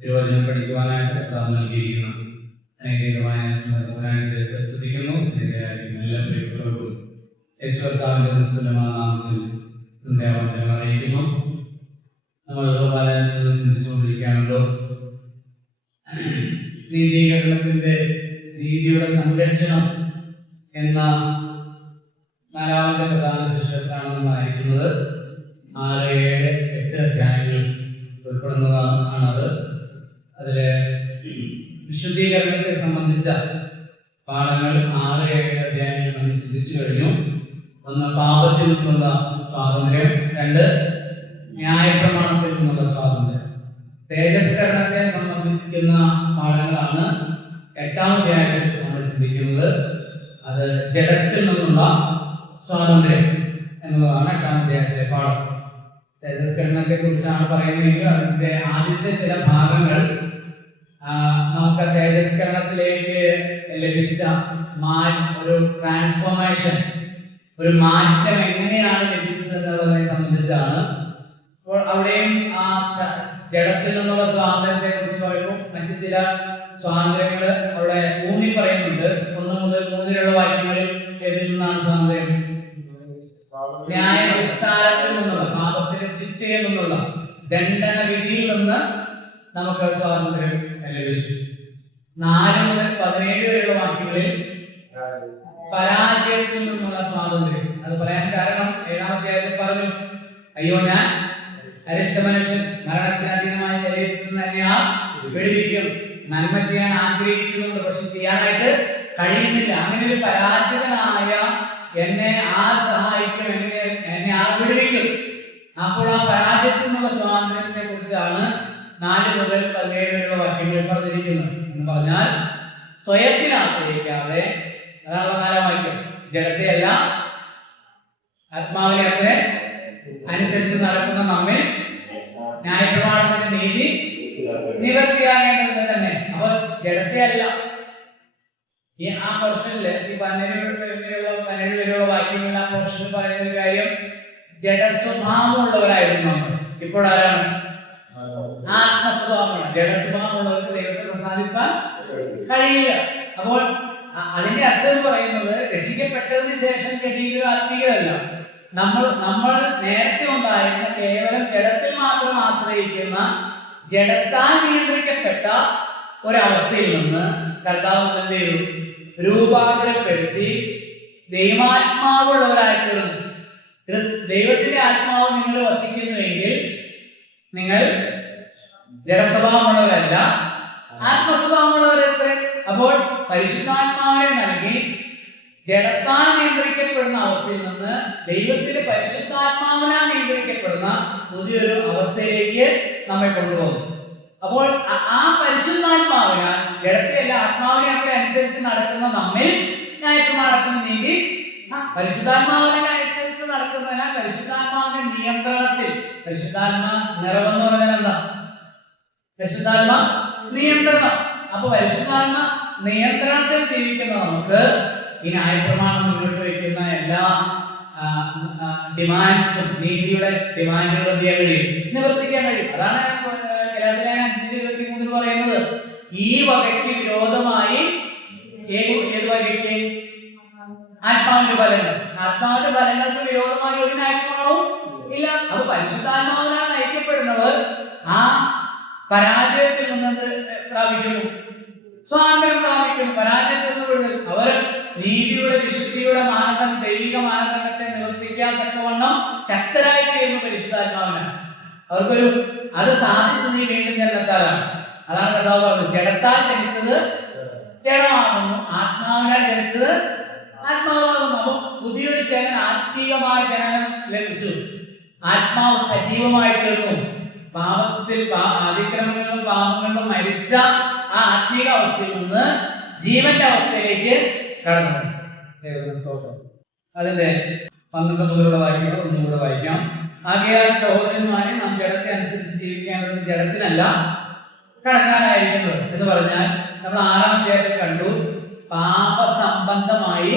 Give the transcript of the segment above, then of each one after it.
തിരുവചനം പഠിക്കുവാനായിട്ട് കർത്താവ് നൽകിയിരിക്കുന്നു. അനുഗ്രഹീതമായ സ്തുതിക്കുന്നു. എല്ലാ പ്രിയപ്പെട്ടവർക്കും യേശു കർത്താവിന്റെ നിസ്തുലമായ നാമത്തിൽ സന്ധ്യാവന്ദനം അറിയിക്കുന്നു. നമ്മൾ ചിന്തിച്ചുകൊണ്ടിരിക്കുകയാണല്ലോ നീതിയുടെ സംരക്ഷണം എന്ന 4ാമത്തെ പ്രധാന ശീർഷകത്തിലാണ് നമ്മൾ ആയിരിക്കുന്നത്. 6, 7, 8 അധ്യായങ്ങൾ ഉൾപ്പെടുന്നതാണത്. അതില് വിശുദ്ധീകരണത്തെ സംബന്ധിച്ച പാഠങ്ങൾ 6, 7 അധ്യായങ്ങൾ നമ്മൾ ചിന്തിച്ചു കഴിഞ്ഞു. 1, പാപത്തിൽ നിന്നുള്ള സ്വാതന്ത്ര്യം. 2, ന്യായപ്രമാണത്തിൽ നിന്നുള്ള സ്വാതന്ത്ര്യം. തേജസ്കരണത്തെ സംബന്ധിക്കുന്ന പാഠങ്ങളാണ് 8ാം അധ്യായത്തിൽ നമ്മൾ ചിന്തിക്കുന്നത്. അത് ജഡത്തിൽ നിന്നുള്ള സ്വാതന്ത്ര്യം എന്നുള്ളതാണ് 8ാം അധ്യായത്തിലെ പാഠം. തേജസ്കരണത്തെ കുറിച്ചാണ് പറയുന്നതെങ്കിൽ അതിന്റെ ആദ്യത്തെ ചില ഭാഗങ്ങൾ നമുക്ക് തേജസ്കരണത്തിലേക്ക് ലഭിച്ച ഒരു ട്രാൻസ്ഫോർമേഷൻ, ഒരു മാറ്റം എങ്ങനെയാണ് ലഭിച്ചത് എന്നുള്ളതിനെ സംബന്ധിച്ചാണ്. അപ്പോൾ അവിടെയും ആ ജഡത്തിൽ നിന്നുള്ള സ്വാതന്ത്ര്യത്തെ കുറിച്ച് പറയുമ്പോൾ മറ്റു ചില സ്വാതന്ത്ര്യങ്ങൾ അവിടെ ഊന്നി പറയുന്നുണ്ട്. 1 മുതൽ 3 വാക്യങ്ങളിൽ ഏതിൽ നിന്നാണ് സ്വാതന്ത്ര്യം? ന്യായവിസ്താരത്തിൽ നിന്നുള്ള, പാപത്തിന്റെ ശിക്ഷയിൽ നിന്നുള്ള, ദണ്ഡന വിധിയിൽ നിന്ന് നമുക്ക് സ്വാതന്ത്ര്യം ലഭിച്ചു. 4 മുതൽ 17 വരെയുള്ള വാക്യങ്ങളിൽ പരാജയത്തിൽ നിന്നുള്ള സ്വാതന്ത്ര്യം. അത് പറയാൻ കാരണം 7ാം അധ്യായത്തിൽ പറഞ്ഞു, അയ്യോ ഞാൻ അരിഷ്ട മനുഷ്യൻ, മരണത്തിന് അധീനമായ ശരീരത്തിൽ നിന്ന് എന്നെ വിടുവിക്കും. നന്മ ചെയ്യാൻ ആഗ്രഹിക്കുന്നുണ്ട്, പക്ഷെ ചെയ്യാനായിട്ട് കഴിയുന്നില്ല. അങ്ങനെ ഒരു പരാജിതനായ എന്നെ ആർ സഹായിക്കും, എന്നെ ആർ വിടുവിക്കും? അപ്പോൾ ആ പരാജയത്തിൽ നിന്നുള്ള സ്വാതന്ത്ര്യത്തെ കുറിച്ചാണ് 4 മുതൽ 17 വരെയുള്ള വാക്യങ്ങൾ പറഞ്ഞിരിക്കുന്നത്. എന്ന് പറഞ്ഞാൽ സ്വയത്തിൽ ആശ്രയിക്കാതെ, അതാണ് 4ാം വാക്യം, ജഡത്തെയല്ല ആത്മാവിനെ അത്രേ അനുസരിച്ച് നടക്കുന്ന നമ്മെ ന്യായപ്രമാണത്തിന്റെ നീതി നിവർത്തിയാകേണ്ടത് തന്നെ. അപ്പോൾ ജഡത്തെയല്ല. ആ പോർഷനില് ഈ 17 വരെയുള്ള വാക്യങ്ങളിൽ ആ പോർഷനിൽ പറയുന്ന ഒരു കാര്യം, ജഡസ്വഭാവമുള്ളവരായിരുന്നു നമ്മൾ. ഇപ്പോൾ ആരാണ്? ആത്മസ്വഭാവമാണ്. ജഡസ്വഭാവമുള്ളവർക്ക് ദൈവത്തെ പ്രസാദിപ്പാൻ കഴിയില്ല. അപ്പോൾ അതിന്റെ അർത്ഥം പറയുന്നത്, രക്ഷിക്കപ്പെട്ടതിന് ശേഷം ജഡീകരോ ആത്മീയരല്ല. നമ്മൾ നേരത്തെ ഉണ്ടായിരുന്ന കേവലം ജഡത്തിൽ മാത്രം ആശ്രയിക്കുന്ന, ജഡത്താൽ നിയന്ത്രിക്കപ്പെട്ട ഒരവസ്ഥയിൽ നിന്ന് കർത്താവ് എന്ത് ചെയ്തു? രൂപാന്തരപ്പെടുത്തി ദൈവാത്മാവുള്ളവരായിത്തീർന്നു. ദൈവത്തിന്റെ ആത്മാവ് നിങ്ങൾ വസിക്കുന്നുവെങ്കിൽ നിങ്ങൾ ജഡസ്വഭാവമുള്ളവരല്ല, ആത്മസ്വഭാവമുള്ളവരത്രേ. അപ്പോൾ പരിശുദ്ധാത്മാവിനെ നൽകി ജഡത്താൽ നിയന്ത്രിക്കപ്പെടുന്ന അവസ്ഥയിൽ നിന്ന് ദൈവത്തിന്റെ പരിശുദ്ധാത്മാവിനാൽ നിയന്ത്രിക്കപ്പെടുന്ന പുതിയൊരു അവസ്ഥയിലേക്ക് നമ്മെ കൊണ്ടുപോകും. അപ്പോൾ ആ പരിശുദ്ധാത്മാവിനാൽ, ജഡത്തെയല്ല ആത്മാവിനെ ഒക്കെ അനുസരിച്ച് നടക്കുന്ന നമ്മിൽ ന്യായപ്രമാണത്തിന്റെ നീതി, പരിശുദ്ധാത്മാവിനെ അനുസരിച്ച് നടക്കുന്നതിനാൽ പരിശുദ്ധാത്മാവിന്റെ നിയന്ത്രണത്തിൽ, പരിശുദ്ധാത്മാ നിറവെന്ന് പറഞ്ഞാൽ എന്താ? പരിശുദ്ധാത്മ നിയന്ത്രണം. അപ്പൊ പരിശുദ്ധാത്മ നിയന്ത്രണത്തിൽ ജീവിക്കുന്ന നമുക്ക് ഈ ന്യായപ്രമാണം മുന്നോട്ട് വയ്ക്കുന്ന എല്ലാ ഡിമാൻഡ്സും, നീതിയുടെ ഡിമാൻഡുകളും ചെയ്യാൻ കഴിയും, നിവർത്തിക്കാൻ കഴിയും. അതാണ് ഗലാത്യർ 5:23 പറയുന്നത്. ഈ വകയ്ക്ക് വിരോധമായി ഏത് വകയ്ക്ക്? ആത്മാവിന്റെ ഫലങ്ങൾ. ആത്മാവിന്റെ ഫലങ്ങൾക്ക് വിരോധമായി ഒരു ന്യായപ്രമാണവും ഇല്ല. അപ്പൊ പരിശുദ്ധാത്മാവിനാൽ നയിക്കപ്പെടുന്നവർ ആ പരാജയത്തിൽ നിന്ന് പ്രാപിക്കുന്നു, സ്വാതന്ത്ര്യം പ്രാപിക്കുന്നു. പരാജയത്തിൽ നിന്ന് വിടുതൽ. അവർ നീതിയുടെ, വിശുദ്ധിയുടെ മാനദണ്ഡം, ദൈവിക മാനദണ്ഡത്തെ നിവർത്തിക്കാൻ തക്കവണ്ണം ശക്തരായി തീരുന്നു പരിശുദ്ധാത്മാവിനാണ്. അവർക്കൊരു അത് സാധിച്ചത് ഈ വീണ്ടും ജനനത്താലാണ്. അതാണ് കർത്താവ് പറഞ്ഞത്, ജഡത്താൽ ജനിച്ചത് ജഡമാകുന്നു, ആത്മാവിനാൽ ജനിച്ചത് ആത്മാവാകുന്നു. അപ്പൊ പുതിയൊരു ജനനം, ആത്മീയമായ ജനനം ലഭിച്ചു. ആത്മാവ് സജീവമായി തീർന്നു. പാപത്തിൽ, അതിക്രമങ്ങളിലും പാപങ്ങളിലും മരിച്ച ആ ആത്മീക അവസ്ഥയിൽ നിന്ന് ജീവന്റെ അവസ്ഥയിലേക്ക് കടന്നു. അതിന്റെ 12 മുതലുള്ള വാക്യങ്ങൾ ഒന്നുകൂടെ വായിക്കാം. ആകയാൽ സഹോദരന്മാരെ, നാം ജഡത്തെ അനുസരിച്ച് ജീവിക്കേണ്ടത് ജഡത്തിനല്ല കടക്കാനായിരിക്കുന്നത് എന്ന് പറഞ്ഞാൽ, നമ്മൾ 6ാം അധ്യായത്തിൽ കണ്ടു, പാപസംബന്ധമായി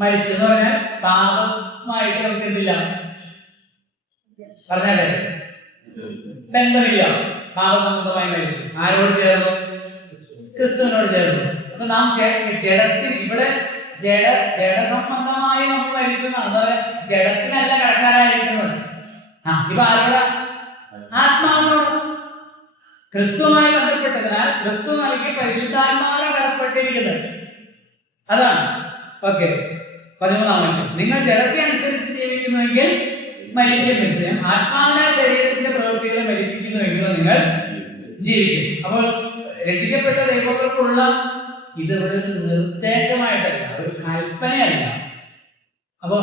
മരിച്ചു എന്ന് പറഞ്ഞാൽ പാപമായിട്ട് നമുക്ക് എന്തില്ല, പറഞ്ഞാലേ ബന്ധമില്ല, പാപസംബന്ധമായി മരിച്ചു. ആരോട് ചേർന്നു? ക്രിസ്തുവിനോട് ചേർന്നു. അപ്പൊ നാം ജഡത്തിൽ ഇവിടെ ജഡസംബന്ധമായി നമ്മൾ മരിച്ചു എന്നാണ്. അതുപോലെ ജഡത്തിനല്ല കടക്കാരായിരിക്കുന്നത്. ഇപ്പൊ ആരോടാ? ആത്മാവിനോട്. ക്രിസ്തുവുമായി ബന്ധപ്പെട്ടതിനാൽ ക്രിസ്തു നൽകി പരിശുദ്ധാത്മാവിനെ കടപ്പെട്ടിരിക്കുന്നത്. അതാണ്. ഓക്കെ, 13 നിങ്ങൾ ജഡത്തെ അനുസരിച്ച് ജീവിക്കുന്നുവെങ്കിൽ മരിക്കും നിശ്ചയം, ആത്മാവിനെ ശരീരത്തിന്റെ പ്രവൃത്തികളെ മരിപ്പിക്കുന്നുവെങ്കിലോ നിങ്ങൾ ജീവിക്കും. അപ്പോൾ രക്ഷിക്കപ്പെട്ട ദൈവങ്ങൾക്കുള്ള ഇത് ഒരു നിർദ്ദേശമായിട്ടല്ല, ഒരു കൽപ്പനയല്ല. അപ്പൊ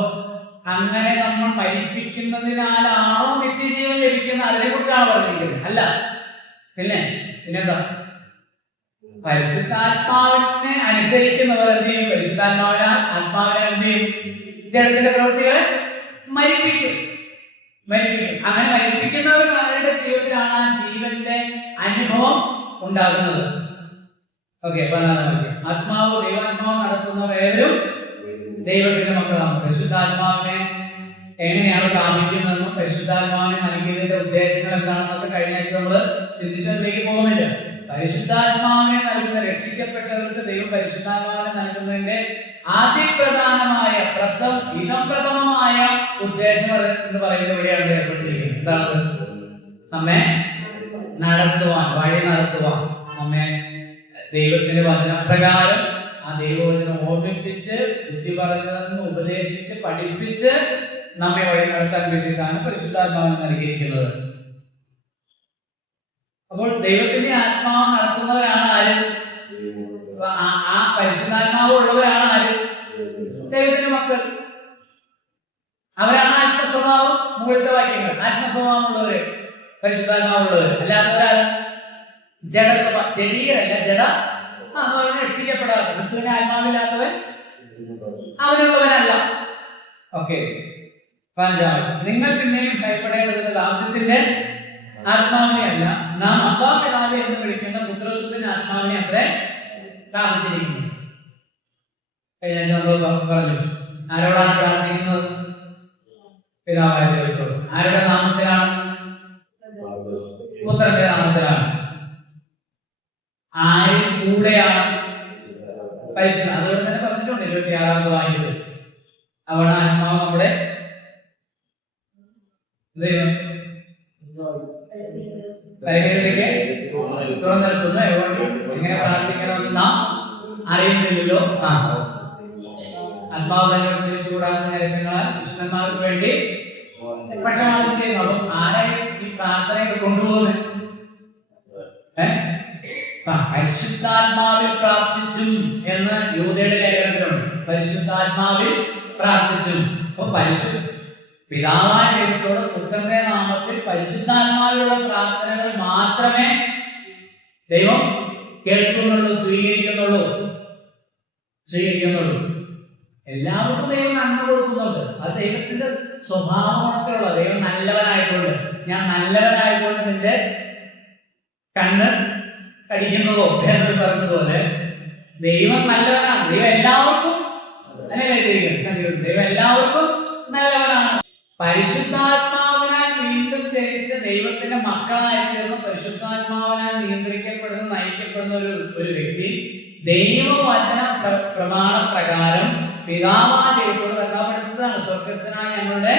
അങ്ങനെ നമ്മൾ മരിപ്പിക്കുന്നതിനാലാണോ നിത്യജീവൻ ലഭിക്കുന്നത്, അതിനെ കുറിച്ചാണ് പറഞ്ഞിരിക്കുന്നത്. അല്ല, പിന്നെന്താ? പരിശുദ്ധാത്മാവിനെ അനുസരിക്കുന്നവർ എന്ത് ചെയ്യും? പരിശുദ്ധാത്മാവിനാൽ ആത്മാവിനെ എന്ത് ചെയ്യും? ജഡത്തിന്റെ പ്രവൃത്തികളെ മരിപ്പിക്കും. അങ്ങനെ മരിപ്പിക്കുന്നവരുടെ ജീവിതത്തിലാണ് ആ ജീവന്റെ അനുഭവം ഉണ്ടാകുന്നത്. ഓക്കെ, ആത്മാവ് ദൈവാത്മാവ് നടത്തുന്നവർ ഏവരും ദൈവത്തിന്റെ മക്കളാണ്. പരിശുദ്ധാത്മാവിനെ എങ്ങനെയാണ് പ്രാപിക്കുന്നതെന്നും പരിശുദ്ധാത്മാവിനെ നൽകിയതിന്റെ ഉദ്ദേശങ്ങൾ എന്താണെന്നൊക്കെ കഴിഞ്ഞ ആഴ്ച നമ്മള് ചിന്തിച്ചതിലേക്ക് പോകുന്നില്ല. പരിശുദ്ധാത്മാവിനെ നൽകുന്ന രക്ഷിക്കപ്പെട്ടവർക്ക് ദൈവം പരിശുദ്ധാത്മാവിനെ നൽകുന്നതിന്റെ അതിപ്രധാനമായ പ്രഥമമായ ഉദ്ദേശം എന്ന് പറയുന്നത് എവിടെയാണ് ഏർപ്പെട്ടിരിക്കുന്നത്? എന്താണ്? നമ്മെ നടത്തുവാൻ, വഴി നടത്തുവാൻ, നമ്മെ ദൈവത്തിന്റെ വചനപ്രകാരം ആ ദൈവവചനം ഓർമ്മിപ്പിച്ച് ബുദ്ധി പറഞ്ഞതെന്ന് ഉപദേശിച്ച് പഠിപ്പിച്ച് നമ്മെ വഴി നടത്താൻ വേണ്ടിയിട്ടാണ് പരിശുദ്ധാത്മാവിനെ നൽകിയിരിക്കുന്നത്. അപ്പോൾ ദൈവത്തിന്റെ ആത്മാവ് നടത്തുന്നവരാണ് ആര്? ആ പരിശുദ്ധാത്മാവ് ഉള്ളവരാണ് ആര്? ദൈവത്തിന്റെ മക്കൾ. അവരാണ് ആത്മസ്വഭാവം. മുകളിലത്തെ വാക്യങ്ങൾ ആത്മസ്വഭാവം ഉള്ളവര്, പരിശുദ്ധാത്മാവുള്ളവര്. അല്ലാത്തവരാണ് ജഡസ്വഭാവം, ജഡീയരല്ല, ജഡ എന്ന് പറഞ്ഞാൽ രക്ഷിക്കപ്പെടാത്ത, ക്രിസ്തുവിന്റെ ആത്മാവില്ലാത്തവൻ അവനുള്ളവനല്ല. ഓക്കെ, 15 നിങ്ങൾ പിന്നെയും ഭയപ്പെടേണ്ടതിന്റെ ദാസ്യത്തിന്റെ ആത്മാവിനെ അല്ല, നാം അപ്പാ പിതാവേ എന്ന് വിളിക്കുന്ന പുത്രത്വത്തിന്റെ ആത്മാവിനെ അത്രേ താമസിച്ചിരിക്കുന്നു. നമ്മൾ പറഞ്ഞു, ആരോടാണ് പ്രാർത്ഥിക്കുന്നത്? പിതാവായ ദൈവത്തോട്. ആരുടെ നാമത്തിലാണ്? പുത്രന്റെ നാമത്തിലാണ്. ആര് കൂടെയാണ്? പരിശുദ്ധ. അതുകൊണ്ട് തന്നെ പറഞ്ഞിട്ടുണ്ട് 26 വാക്യത്തിൽ, അവിടെ ആത്മാവ് നമ്മുടെ ദൈവം കൈകളിലേക്ക് തുറന്നു നിൽക്കുന്നു. എങ്ങനെ പ്രാർത്ഥിക്കണമെന്ന് നാം അറിയുന്നില്ലല്ലോ. ആത്മാവ് തന്നെ ചൂടാകുന്ന നിരക്കങ്ങളാൽ കൃഷ്ണന്മാർക്ക് വേണ്ടി പക്ഷപാതം ചെയ്യുന്നു. അപ്പം ആരായി ഈ പ്രാർത്ഥനയൊക്കെ കൊണ്ടുപോകുന്നത്? പരിശുദ്ധാത്മാവിൽ പ്രാർത്ഥിച്ചും എന്ന് യൂദയുടെ ലേഖനത്തിലുണ്ട്. പരിശുദ്ധാത്മാവിൽ പ്രാർത്ഥിച്ചും. അപ്പൊ പിതാവായ ദൈവത്തോട് പുത്രന്റെ നാമത്തിൽ പരിശുദ്ധാത്മാവിലുള്ള പ്രാർത്ഥനകൾ മാത്രമേ ദൈവം കേൾക്കുന്നുള്ളൂ, സ്വീകരിക്കുന്നുള്ളൂ. എല്ലാവർക്കും ദൈവം നന്മ കൊടുക്കുന്നുണ്ട്. അത് ദൈവത്തിന്റെ സ്വഭാവ ഗുണത്തിലുള്ള. ദൈവം നല്ലവനായിട്ടുണ്ട്. ഞാൻ നല്ലവനായതുകൊണ്ട് നിന്റെ കണ്ണ് കടിക്കുന്നതോ എന്ന് പറഞ്ഞതുപോലെ ദൈവം നല്ലവനാണ്. ദൈവം എല്ലാവർക്കും ദൈവം എല്ലാവർക്കും നല്ലവനാണ്. പരിശുദ്ധാത്മാവിനാൽ വീണ്ടും ജനിച്ച ദൈവത്തിന്റെ മക്കളായിത്തീർന്ന, പരിശുദ്ധാത്മാവിനാൽ നിയന്ത്രിക്കപ്പെടുന്ന, നയിക്കപ്പെടുന്ന ഒരു വ്യക്തി ദൈവവചന പ്രമാണ പ്രകാരം പിതാവായ ദൈവത്തോട് കഥാ പഠിപ്പിച്ചതാണ്. സ്വർഗസ്ഥനായ ഞങ്ങളുടെ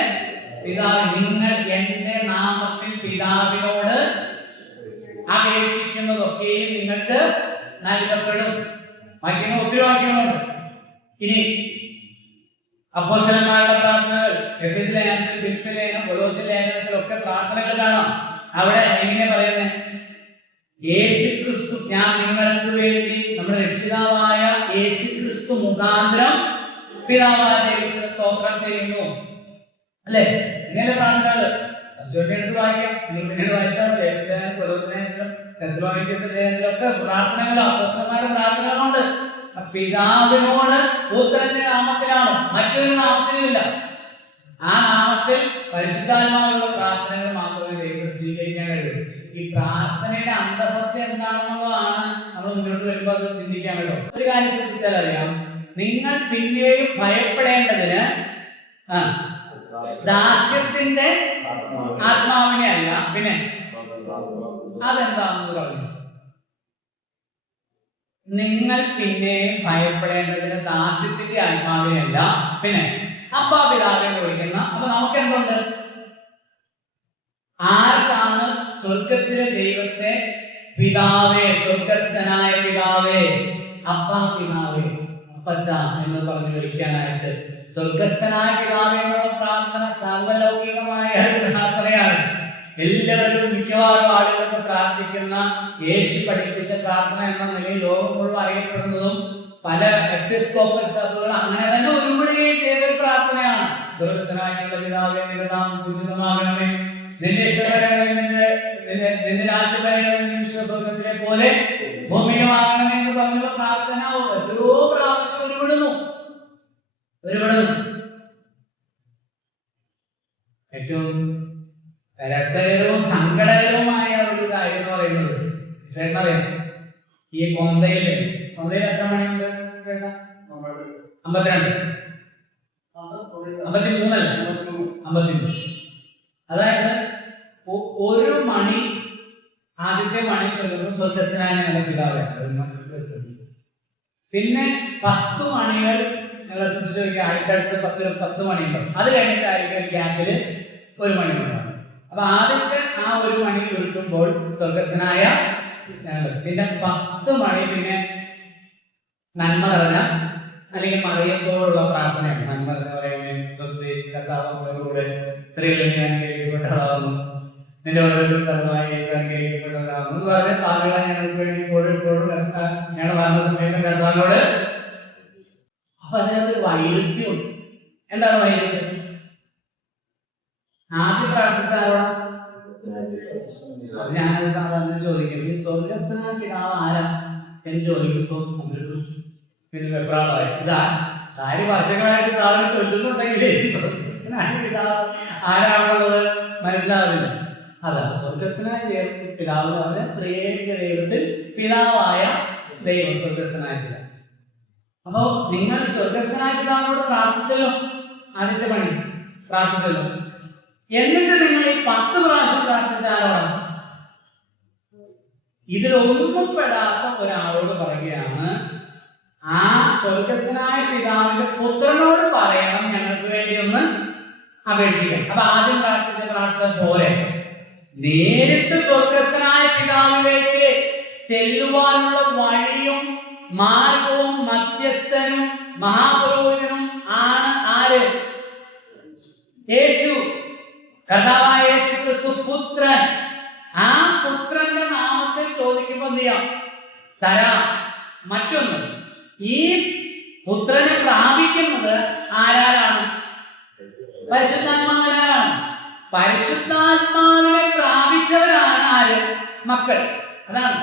പിതാവ്, നിങ്ങൾ എന്റെ നാമത്തിൽ പിതാവിനോട് അപേക്ഷിക്കുന്നതൊക്കെയും നിങ്ങൾക്ക് നൽകപ്പെടും. വാക്യങ്ങൾ ഒത്തിരി വാക്യങ്ങളുണ്ട്. ഇനി അപ്പോസ്തലന്മാരുടെ പ്രാർത്ഥനകൾ, എഫെസ്യ ലേഖനത്തിൽ, ഫിലിപ്പി ലേഖനം, കൊലോസ്യ ലേഖനത്തിലൊക്കെ പ്രാർത്ഥനകൾ കാണാം. അവിടെ എങ്ങനെ പറയുന്നത്? യേശുക്രിസ്തു, ഞാൻ നിങ്ങൾക്ക് വേണ്ടി നമ്മുടെ രക്ഷിതാവായ യേശുക്രിസ്തു മുഖാന്തരം പിതാവായ ദൈവത്തിന് സ്തോത്രം ചെയ്യുന്നു. അല്ലെ? ഇങ്ങനെ പ്രാർത്ഥനകൾ എടുത്ത് വായിക്കാം. നിങ്ങൾ പിന്നീട് വായിച്ചാൽ ഒക്കെ പ്രാർത്ഥനകൾ, അപ്പോസ്തലന്മാരുടെ പ്രാർത്ഥനകളുണ്ട്. പിതാവിനോട് പുത്രന്റെ നാമത്തിലാണ്, മറ്റൊരു നാമത്തിലുമില്ല. ആ നാമത്തിൽ പരിശുദ്ധാത്മാവിലുള്ള പ്രാർത്ഥനകൾ മാത്രമേ ദൈവം സ്വീകരിക്കാൻ കഴിയൂ. ഈ പ്രാർത്ഥനയുടെ അന്തസത്യം എന്താണെന്നുള്ളതാണ് നമ്മൾ മുന്നോട്ട് വരുമ്പോൾ അത് ചിന്തിക്കാൻ കേട്ടോ. ഒരു കാര്യം ശ്രദ്ധിച്ചാൽ അറിയാം, നിങ്ങൾ പിന്നെയും ഭയപ്പെടേണ്ടതിന് ദാസ്യത്തിന്റെ ആത്മാവിനെ അല്ല, പിന്നെ അതെന്താണെന്ന് പറഞ്ഞു. നിങ്ങൾ പിന്നെയും ഭയപ്പെടേണ്ടതിന് ദാസ്യത്തിന്റെ ആത്മാവിനെ അല്ല, പിന്നെ അപ്പാ പിതാവെ എന്ന് വിളിക്കുന്ന. അപ്പൊ നമുക്ക് എന്തുണ്ട്? ആർക്കാണ് സ്വർഗത്തിലെ ദൈവത്തെ പിതാവേ, സ്വർഗസ്ഥനായ പിതാവേ, അപ്പാ പിതാവേ, അപ്പച്ച എന്ന് പറഞ്ഞു വിളിക്കാനായിട്ട്? സ്വർഗസ്ഥനായ പിതാവേ എന്നുള്ള പ്രാർത്ഥന സർവലൗകികമായ പ്രാർത്ഥനയാണ്. എല്ലാവരും മിക്കവാറും ആളുകൾക്ക് പ്രാർത്ഥിക്കുന്ന, യേശു പഠിപ്പിച്ച പ്രാർത്ഥന എന്ന നിലയിൽ ലോകം മുഴുവൻ അറിയപ്പെടുന്നതും പല എപ്പിസ്കോപ്പൽ സഭകൾ അങ്ങനെ തന്നെ ഉരുവിടുകയും ചെയ്തൊരു പ്രാർത്ഥനയാണ്. സ്വർഗസ്ഥനായ പിതാവേ, നിന്റെ നാമം പൂജിതമാകണമേ, നിന്റെ ഇഷ്ടകരമേ, നിന്റെ രാജ്യഭരണമേ, സ്വർഗത്തിലെ പോലെ ഭൂമിയിലുമാകണമേ എന്ന് പറഞ്ഞുള്ള പ്രാർത്ഥന എത്രയോ പ്രാവശ്യം ഉരുവിടുന്നു. ഏറ്റവും രസകരവും സങ്കടകരവുമായ ഒരു കാര്യം എന്ന് പറയുന്നത് ചേട്ടനറിയാം, ഈ കൊന്തയിൽ എത്ര മണിയുണ്ട്? 52, 53 അല്ല, 53. അതായത് ഒരു മണി, ആദ്യത്തെ മണി ചൊല്ലുന്നത് സ്വർഗസ്ഥനായ ഞങ്ങളുടെ പിതാവേ. പിന്നെ 10 മണികൾ ഞങ്ങളെ ശ്രദ്ധിച്ചു, അടുത്തടുത്ത് 10 മണിയുണ്ടാവും. അത് കഴിഞ്ഞിട്ടായിരിക്കും ഗ്യാപ്പില് 1 മണി ഉണ്ടാവും. അപ്പൊ ആദ്യത്തെ ആ 1 മണി ഒരുക്കുമ്പോൾ സ്വർഗസ്ഥനായ ഞങ്ങൾ, പിന്നെ 10 മണി പിന്നെ നന്മ നിറഞ്ഞ അല്ലെങ്കിൽ മറിയത്തോടുള്ള പ്രാർത്ഥനയാണ്. നന്മ നിറഞ്ഞ പറയുന്നത് കർത്താവോടുകൂടെ സ്ത്രീകളിൽ അനുഗ്രഹിക്കപ്പെട്ടതാകുന്നു, നിന്റെ ഓരോരുത്തരും കർത്താവായ യേശു അനുഗ്രഹിക്കപ്പെട്ടതാകുന്നു എന്ന് പറഞ്ഞ താങ്കളെ ഞങ്ങൾക്ക് വേണ്ടി ഇപ്പോഴും ഞങ്ങൾ വന്ന സമയത്ത് കർത്താവിനോട്. അപ്പൊ അതിനകത്തൊരു വൈരുദ്ധ്യമുണ്ട്. എന്താണ് വൈരുദ്ധ്യം? ആദ്യം പ്രാർത്ഥിച്ചാലോ? ഞാനത് സാധാരണ ചോദിക്കും, ഈ സ്വർഗസ്ഥനായ പിതാവ് ആരാ എന്ന് ചോദിക്കുമ്പോൾ അവർക്ക് പിന്നെ വെപ്രാളമായി. ആര് വർഷങ്ങളായിട്ട് സാധനം ചൊല്ലുന്നുണ്ടെങ്കിലേ പിതാവ് ആരാണെന്നുള്ളത് മനസ്സിലാവില്ല. അതാ സ്വർഗസ്ഥനായ പിതാവ് എന്ന് പറഞ്ഞ ത്രിയേക ദൈവത്തിൽ പിതാവായ ദൈവം സ്വർഗസ്ഥനായ പിതാവ്. അപ്പോ നിങ്ങൾ സ്വർഗസ്ഥനായ പിതാവിനോട് പ്രാർത്ഥിച്ചല്ലോ, ആദ്യത്തെ പണി പ്രാർത്ഥിച്ചല്ലോ. എന്നിട്ട് നിങ്ങൾ ഈ 10 പ്രാവശ്യം പ്രാർത്ഥിച്ചാലോ? ഇതിലൊന്നും പെടാത്ത ഒരാളോട് പറയുകയാണ്, ആ സ്വർഗസ്ഥനായ പിതാവിന്റെ പുത്രനോട് പറയണം ഞങ്ങൾക്ക് വേണ്ടി ഒന്ന് അപേക്ഷിക്കാം. അപ്പൊ ആദ്യം പ്രാർത്ഥിച്ച പ്രാർത്ഥന പോലെ നേരിട്ട് സ്വർഗസ്ഥനായ പിതാവിലേക്ക് ചെല്ലുവാനുള്ള വഴിയും മാർഗവും മധ്യസ്ഥനും മഹാപുരോഹിതനും ആണ് ആര്? യേശു, കർത്താവായ യേശു ക്രിസ്തു പുത്രൻ. ആ പുത്രന്റെ നാമത്തിൽ ചോദിക്കുമ്പോൾ എന്ത് ചെയ്യാം? തരാം. മറ്റൊന്ന്, ഈ പുത്രനെ പ്രാപിക്കുന്നത് ആരാലാണ്? പരിശുദ്ധാത്മാവിനാലാണ്. പരിശുദ്ധാത്മാവിനെ പ്രാപിച്ചവരാണ് ആര്? മക്കൾ. അതാണ്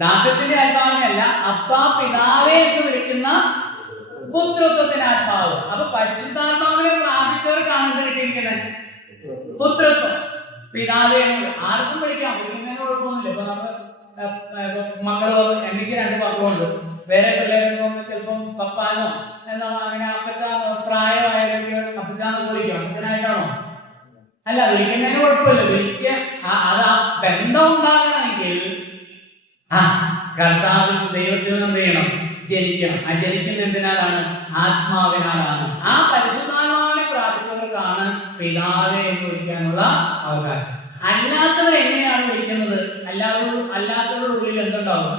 ദാസ്യത്തിന്റെ ആത്മാവിനല്ല, അപ്പാ പിതാവേ എന്ന് വിളിക്കുന്ന പുത്രത്വത്തിന്റെ ആത്മാവ്. അപ്പൊ പരിശുദ്ധാത്മാവിനെ പ്രാപിച്ചവർക്കാണ് എന്ത് കിട്ടിയിരിക്കുന്നത്? പുത്രത്വം. പിതാവേ ആർക്കും വിളിക്കാം, വിളിക്കുന്നതിന് കുഴപ്പമൊന്നുമില്ല. ഇപ്പൊ നമ്മള് മക്കള്, എനിക്ക് 2 മക്കളുണ്ട്. വേറെ പിള്ളേർക്ക് ചിലപ്പം പപ്പാനോ എന്നോ അങ്ങനെ അപ്പച്ചാന്നോ പ്രായമായവർക്ക് അപ്പച്ചാന്ന് വിളിക്കും. അപ്പച്ചനായിട്ടാണോ? അല്ല, വിളിക്കുന്നതിന് കുഴപ്പമില്ല. വിളിക്കുക, അത് ആ ബന്ധം ഉണ്ടാകണമെങ്കിൽ കർത്താവിൽ ദൈവത്തിൽ നിന്ന് എന്ത് ചെയ്യണം? ജനിക്കണം. ആ ജനിക്കുന്ന എന്തിനാലാണ്? ആത്മാവിനാലാണ്. ആ പരിശുദ്ധാത്മാവിനെ പ്രാപിച്ചവർക്കാണ് പിതാവേ എന്ന് വിളിക്കാനുള്ള അവകാശം. അല്ലാത്തവർ എങ്ങനെയാണ് വിളിക്കുന്നത്? അല്ലാത്തവരുടെ ഉള്ളിൽ എന്തുണ്ടാവും?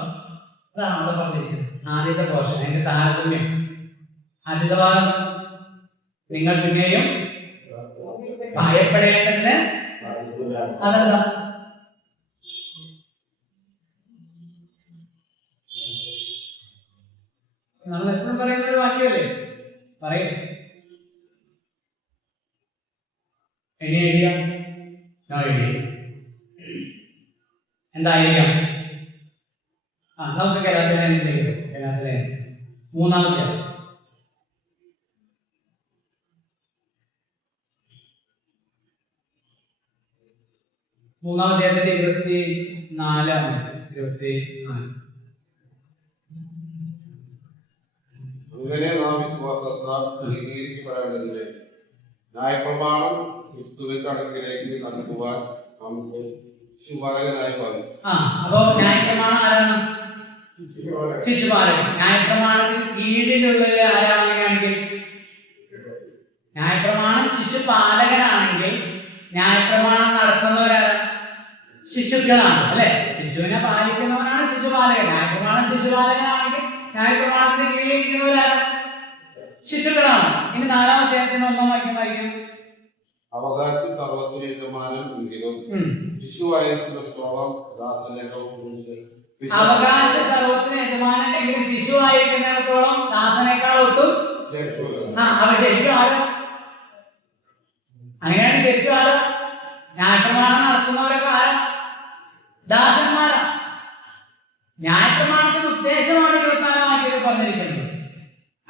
അതാണ് അവിടെ പറഞ്ഞിരിക്കുന്നത്. ആദ്യത്തെ പോർഷൻ, അതിന്റെ താരതമ്യം. ആദ്യത്തെ ഭാഗം, നിങ്ങൾ പിന്നെയും ഭയപ്പെടേണ്ടതിന്. അതെന്താ? നമ്മൾ എപ്പോഴും പറയുന്ന ഒരു വാക്യമല്ലേ? പറയും. Any idea? No idea. എന്താ ഐഡിയ? നമുക്ക് കേരളത്തിലെ 3-ാമത്തെ 3-ാം അധ്യായത്തിന്റെ 24. അങ്ങനെ നാം വിശ്വാസത്താൽ നീതീകരിക്കപ്പെടേണ്ടതിന് ന്യായപ്രമാണം ക്രിസ്തുവിന്റെ അടുക്കിലേക്ക് നടത്തുവാൻ നമുക്ക് ശിശുപാലകനായി പറഞ്ഞു. അപ്പോ ന്യായപ്രമാണം ആരാണ്? ശിശുപാലകൻ. ന്യായപ്രമാണത്തിൽ കീഴിലുള്ളവരെ ആരാണെങ്കിൽ, ന്യായപ്രമാണം ശിശുപാലകനാണെങ്കിൽ ന്യായപ്രമാണം നടത്തുന്നവരാണ് ശിശുക്കളാണ്, അല്ലെ? ശിശുവിനെ പാലിക്കുന്നവനാണ് ശിശുപാലകൻ. ന്യായപ്രമാണം ശിശുപാലകനാണെങ്കിൽ ന്യായപ്രമാണത്തിന് കീഴിലിരിക്കുന്നവരാണ് ശിശുക്കളാണ്. ഇനി 4-ാം അധ്യായത്തിന് 1-ാം വാക്യം വായിക്കാം. അവകാശി സർവത്തിന് യജമാനൻ എങ്കിലും ശിശുവായിരിക്കുന്നിടത്തോളം ദാസനേക്കാളും. അവകാശ സർവത്തിന് യജമാനൻ എങ്കിലും ശിശുവായിരിക്കുന്നിടത്തോളം ദാസനേക്കാൾ ഒട്ടും. അപ്പൊ ശരിക്കും ആരോ? അങ്ങനെയാണ് ശരിക്കും ആരോ? ന്യായപ്രമാണം നടത്തുന്നവരൊക്കെ ആരോ? ദാസന്മാരാ. ന്യായപ്രമാണത്തിന്റെ ഉദ്ദേശമാണ് 24-ാം വാക്യത്തിൽ പറഞ്ഞിരിക്കുന്നത്.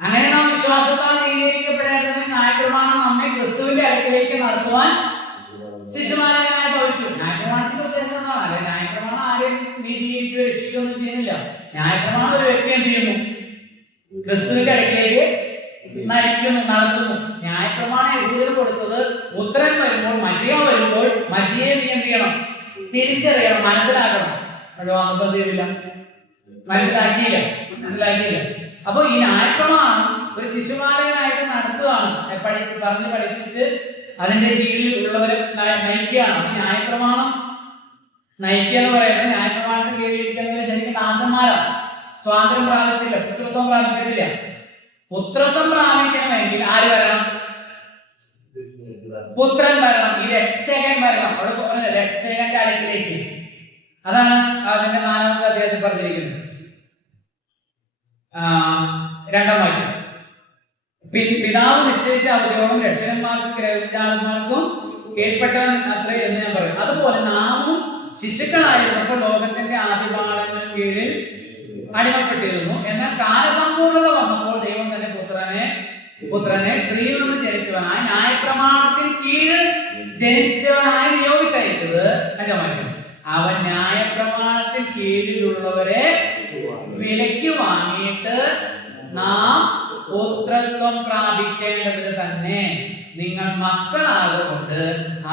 അങ്ങനെ നാം വിശ്വാസത്താൽ നീതീകരിക്കപ്പെടേണ്ടത് ന്യായപ്രമാണം നമ്മെ ക്രിസ്തുവിന്റെ അടുക്കിലേക്ക് നടത്തുവാൻ ശിശുപാലകനായി ഭവിച്ചു. ന്യായപ്രമാണത്തിന്റെ ഉദ്ദേശം എന്താണ്? അല്ലെ, ന്യായപ്രമാണം ആരെയും നീതീകരിക്കുകയോ രക്ഷിക്കുകയൊന്നും ചെയ്യുന്നില്ല. ന്യായപ്രമാണം ഒരു വ്യക്തി എന്ത് ചെയ്യുന്നു? ക്രിസ്തുവിന്റെ അടുക്കിലേക്ക് നയിക്കുന്നു, നടത്തുന്നു. ന്യായപ്രമാണം യഹൂദന് കൊടുത്തത് പുത്രൻ വരുമ്പോൾ, മശിഹ വരുമ്പോൾ മശിഹയെ നീ എന്ത് ചെയ്യണം? തിരിച്ചറിയണം, മനസ്സിലാക്കണം. നമുക്ക് എന്ത് ചെയ്തില്ല? മനസ്സിലാക്കിയില്ല. അപ്പൊ ഈ ന്യായപ്രമാണം ഒരു ശിശുപാലകനായിട്ട് നടത്തുകയാണ്, പറഞ്ഞ് പഠിപ്പിച്ച് അതിന്റെ കീഴിൽ ഉള്ളവരെ നയിക്കുകയാണ്. ന്യായപ്രമാണം നയിക്കുക എന്ന് പറയുന്നത് ന്യായപ്രമാണത്തിന് കീഴിലിരിക്കുന്നവർ ശരിക്കും ദാസന്മാരാണ്. സ്വാതന്ത്ര്യം പ്രാപിച്ചില്ല, പുത്രത്വം പ്രാപിച്ചിട്ടില്ല. പുത്രത്വം പ്രാപിക്കണമെങ്കിൽ ആര് വരണം? പുത്രൻ വരണം, ഈ രക്ഷകൻ വരണം. അവിടെ പറഞ്ഞ രക്ഷകന്റെ അടുക്കിലേക്ക്. അതാണ് അതിന്റെ 4-ാമത്തെ അധ്യായത്തിൽ പറഞ്ഞിരിക്കുന്നത്. 2-ാം വാക്യം. പിതാവ് നിശ്ചയിച്ച അവധിയോളം രക്ഷകന്മാർക്കും ഗ്രഹവിചാരന്മാർക്കും കീഴ്പ്പെട്ടവൻ അത്ര എന്ന് ഞാൻ പറയും. അതുപോലെ നാമും ശിശുക്കളായിരുന്നപ്പോൾ ലോകത്തിന്റെ ആദിപാഠത്തിന് കീഴിൽ അടിമപ്പെട്ടിരുന്നു. എന്നാൽ കാലസമ്പൂർണത വന്നപ്പോൾ ദൈവം തന്റെ പുത്രനെ സ്ത്രീയിൽ നിന്ന് ജനിച്ചവനായി ന്യായപ്രമാണത്തിൽ കീഴിൽ ജനിച്ചവനായി നിയോഗിച്ചയച്ചത്. 5-ാം വാക്യം. അവൻ ന്യായപ്രമാണത്തിൽ കീഴിലുള്ളവരെ വിലയ്ക്ക് വാങ്ങിയിട്ട് നാം പുത്രത്വം പ്രാപിക്കേണ്ടത് തന്നെ നിങ്ങൾ മക്കളാകൊണ്ട്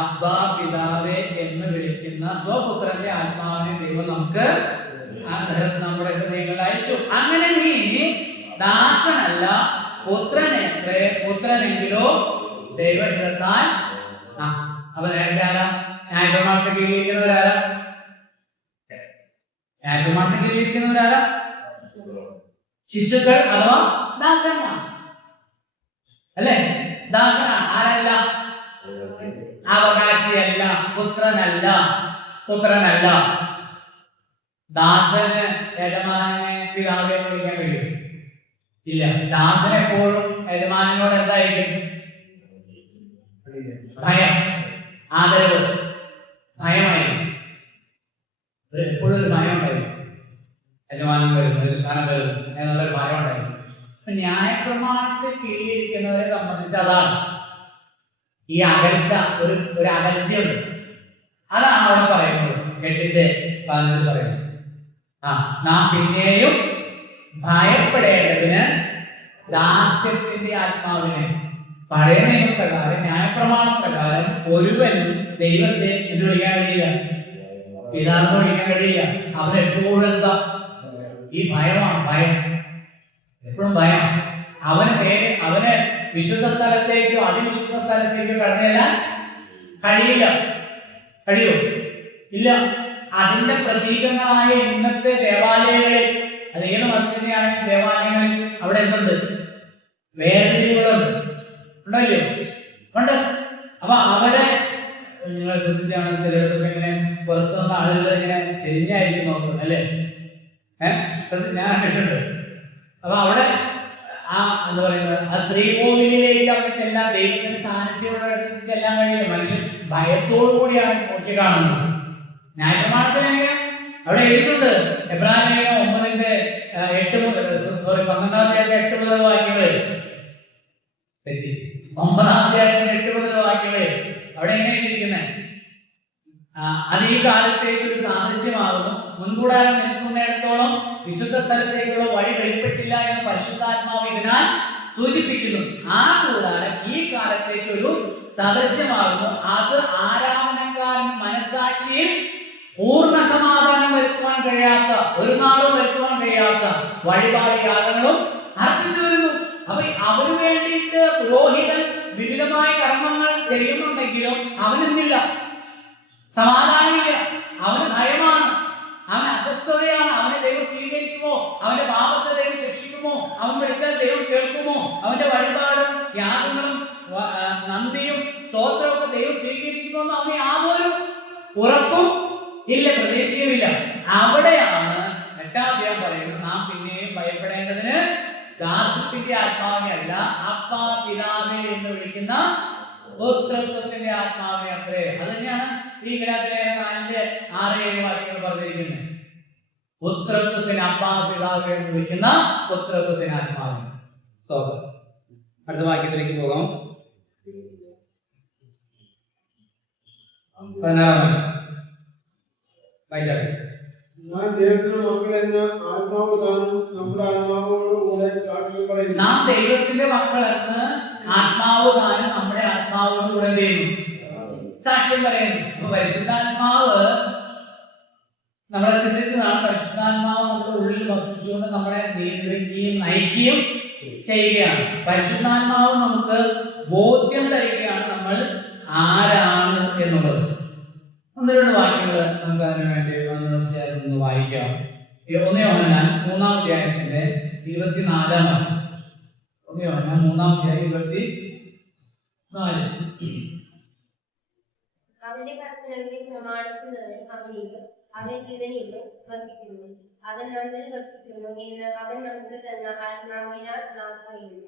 അബ്ബാ പിതാവേ എന്ന് വിളിക്കുന്ന സ്വപുത്രന്റെ ആത്മാവിനെ ദൈവം നമുക്ക് നമ്മുടെ ഹൃദയങ്ങളിൽ അയച്ചു. അങ്ങനെ നീ ദാസനല്ല പുത്രനെങ്കിലോ ദൈവത്താൽ. അപ്പൊ നേരത്തെ ആരാ? ന്യായപ്രമാണത്തിൽ കീഴിലിരിക്കുന്നവരാരാ? ന്യായപ്രമാണത്തിൽ കീഴിലിരിക്കുന്നവരാരാ? ശിശുക്കൾ അഥവാ ദാസന്മാർ, അല്ലെ? ദാസനാണ്. ആരല്ല? അവകാശിയല്ല, പുത്രനല്ല. ദാസന് യജമാനെ പിതാവെ വിളിക്കാൻ കഴിയും? ഇല്ല. ദാസൻ എപ്പോഴും യജമാനോട് എന്തായിരിക്കും? ഭയം, ആദരവ്, ഭയമായിരിക്കും. എപ്പോഴും ഒരു ഭയം ഉണ്ടായിരുന്നു. യജമാനം വരുന്നു, സ്ഥാനം വരുന്നു എന്നുള്ളൊരു ഭയം ഉണ്ടായിരുന്നു. ന്യായപ്രമാണത്തിൽ കീഴിലിരിക്കുന്നവരെ സംബന്ധിച്ച് അതാണ് ഈ അകൽച്ച, ഒരു അകൽച്ചയുണ്ട്. അതാണ് അവിടെ പറയുന്നത്. 8:15 പറയുന്നത്. നാം പിന്നെയും ഭയപ്പെടേണ്ടതിന് ദാസ്യത്തിന്റെ ആത്മാവിനെ. പഴയ നിയമപ്രകാരം, ന്യായപ്രമാണ പ്രകാരം ഒരുവനും ദൈവത്തെ എന്ത് വിളിക്കാൻ കഴിയില്ല? പിതാവിനെ വിളിക്കാൻ കഴിയില്ല. അവൻ എപ്പോഴും എന്താ? ഈ ഭയമാണ്. എപ്പോഴും ഭയം. അവന് വിശുദ്ധ സ്ഥലത്തേക്കോ അതിവിശുദ്ധ സ്ഥലത്തേക്കോ കടന്നു ചെല്ലാൻ കഴിയോ? ഇല്ല. അതിന്റെ പ്രതീകങ്ങളായ ഇന്നത്തെ ദേവാലയങ്ങളിൽ, അത് ഏത് മതത്തിന്റെയാണ് ദേവാലയങ്ങളിൽ, അവിടെ എന്തുണ്ട്? വേർതിരിവുകളുണ്ട്. ഉണ്ടല്ലോ? ഉണ്ട്. അപ്പൊ അവിടെ നിങ്ങൾ ശ്രദ്ധിച്ചാണ് ചിലയിടത്തൊക്കെ ഇങ്ങനെ പുറത്തുനിന്ന് ആളുകൾ ഇങ്ങനെ ചെരിഞ്ഞായിരിക്കും നോക്കുന്നത്, അല്ലേ? ഞാൻ കണ്ടിട്ടുണ്ട്. അപ്പൊ അവിടെ എന്താ പറയുന്നത്, ആ ശ്രീകോവിലേക്ക് അവർക്ക് ചെല്ലാൻ, ദൈവത്തിന്റെ സാന്നിധ്യത്തോടെ ചെല്ലാൻ കഴിയില്ല. മനുഷ്യൻ ഭയത്തോടു കൂടിയാണ് നോക്കി കാണുന്നത്. ന്യായപ്രമാണത്തിൽ എങ്ങനെയാ? അവിടെ എഴുതിയിട്ടുണ്ട്. എബ്രായലേഖനം 12-ാം അധ്യായത്തിന്റെ 8 മുതൽ വാക്യങ്ങൾ. 9-ാം അധ്യായത്തിന്റെ 8 മുതൽ വാക്യങ്ങൾ. അവിടെ എങ്ങനെ എഴുതിയിരിക്കുന്നത്? അത് ഈ കാലത്തേക്ക് ഒരു സാദൃശ്യമാകുന്നു. മുൻകൂടാരം നിൽക്കുന്നിടത്തോളം വിശുദ്ധ സ്ഥലത്തേക്കുള്ള വഴി വെളിപ്പെട്ടില്ല എന്ന് പരിശുദ്ധാത്മാവ് ഇതിനാൽ സൂചിപ്പിക്കുന്നു. ആ കൂടാരം ഈ കാലത്തേക്ക് ഒരു സദൃശ്യമാകുന്നു. അത് ആരാധനക്കാരൻ മനസാക്ഷിയിൽ പൂർണ്ണ സമാധാനം വരുത്തുവാൻ കഴിയാത്ത, ഒരു നാളും വരുത്തുവാൻ കഴിയാത്ത വഴിപാട് യാഗങ്ങളും അർപ്പിച്ചു വരുന്നു. അപ്പൊ അവന് വേണ്ടിയിട്ട് പുരോഹിതൻ വിവിധമായ കർമ്മങ്ങൾ ചെയ്യുന്നുണ്ടെങ്കിലും അവനെന്തില്ല, സമാധാനമില്ല, അവന് ഭയമാണ്, അവന് അസ്വസ്ഥതയാണ്. അവനെ ദൈവം സ്വീകരിക്കുമോ, അവന്റെ പാപത്തെ ദൈവം ശിക്ഷിക്കുമോ, അവൻ വിളിച്ചാൽ ദൈവം കേൾക്കുമോ, അവന്റെ വഴിപാടും യാഗങ്ങളും നന്ദിയും സ്തോത്രവും ഒക്കെ ദൈവം സ്വീകരിക്കുമോ എന്ന് അവന് യാതൊരു ഉറപ്പും ഇല്ല, പ്രതീക്ഷയുമില്ല. അവിടെയാണ് 8-ാം അധ്യായം പറയുന്നത്, നാം പിന്നെയും ഭയപ്പെടേണ്ടതിന് ഗാർഹ്യത്തിന്റെ ആത്മാവിനെ അല്ല, അപ്പാ പിതാവേ എന്ന് വിളിക്കുന്ന പുത്രത്വത്തിന്റെ ആത്മാവിനെ അത്രേ. അത് തന്നെയാണ് ഈ ഗലാത്യലേഖനം 4:6-7 വാക്യങ്ങൾ പറഞ്ഞിരിക്കുന്നത്. പുത്രത്വത്തിന് അപ്പാ പിതാവേ എന്ന് വിളിക്കുന്ന പുത്രത്വത്തിന് ആത്മാവിനെ. അടുത്ത വാക്യത്തിലേക്ക് പോകാം. 16 വായിച്ചാട്ടെ. നാം ദൈവത്തിന്റെ മക്കളെന്ന് ആത്മാവ് താനും നമ്മുടെ ആത്മാവോട് കൂടെ സാക്ഷ്യം പറയുന്നു. അപ്പൊ പരിശുദ്ധാത്മാവ് നമ്മളെ ചിന്തിച്ചതാണ്. പരിശുദ്ധാത്മാവ് നമ്മുടെ ഉള്ളിൽ വസിച്ചുകൊണ്ട് നമ്മളെ നിയന്ത്രിക്കുകയും നയിക്കുകയും ചെയ്യുകയാണ്. പരിശുദ്ധാത്മാവ് നമുക്ക് ബോധ്യം തരികയാണ് നമ്മൾ ആരാണ് എന്നുള്ളത്. 1-2 വാക്യങ്ങൾ നമുക്ക് അതിനു വേണ്ടി ചേർന്ന് വായിക്കാം. 1 യോഹന്നാൻ 3-ാം അധ്യായത്തിന്റെ 24-ാം വാക്യം. 1 യോഹന്നാൻ 3-ാം അധ്യായം 24. അവന്റെ കർത്തവ്യത്തെ പ്രമാണിക്കുന്നവൻ അവനിലും അവൻ ഇവനിലും വർദ്ധിക്കുന്നു, അവൻ നമ്മിൽ വർദ്ധിക്കുന്നു എന്ന് അവൻ നമുക്ക് തന്ന ആത്മാവിനാൽ നാം അറിയുന്നു.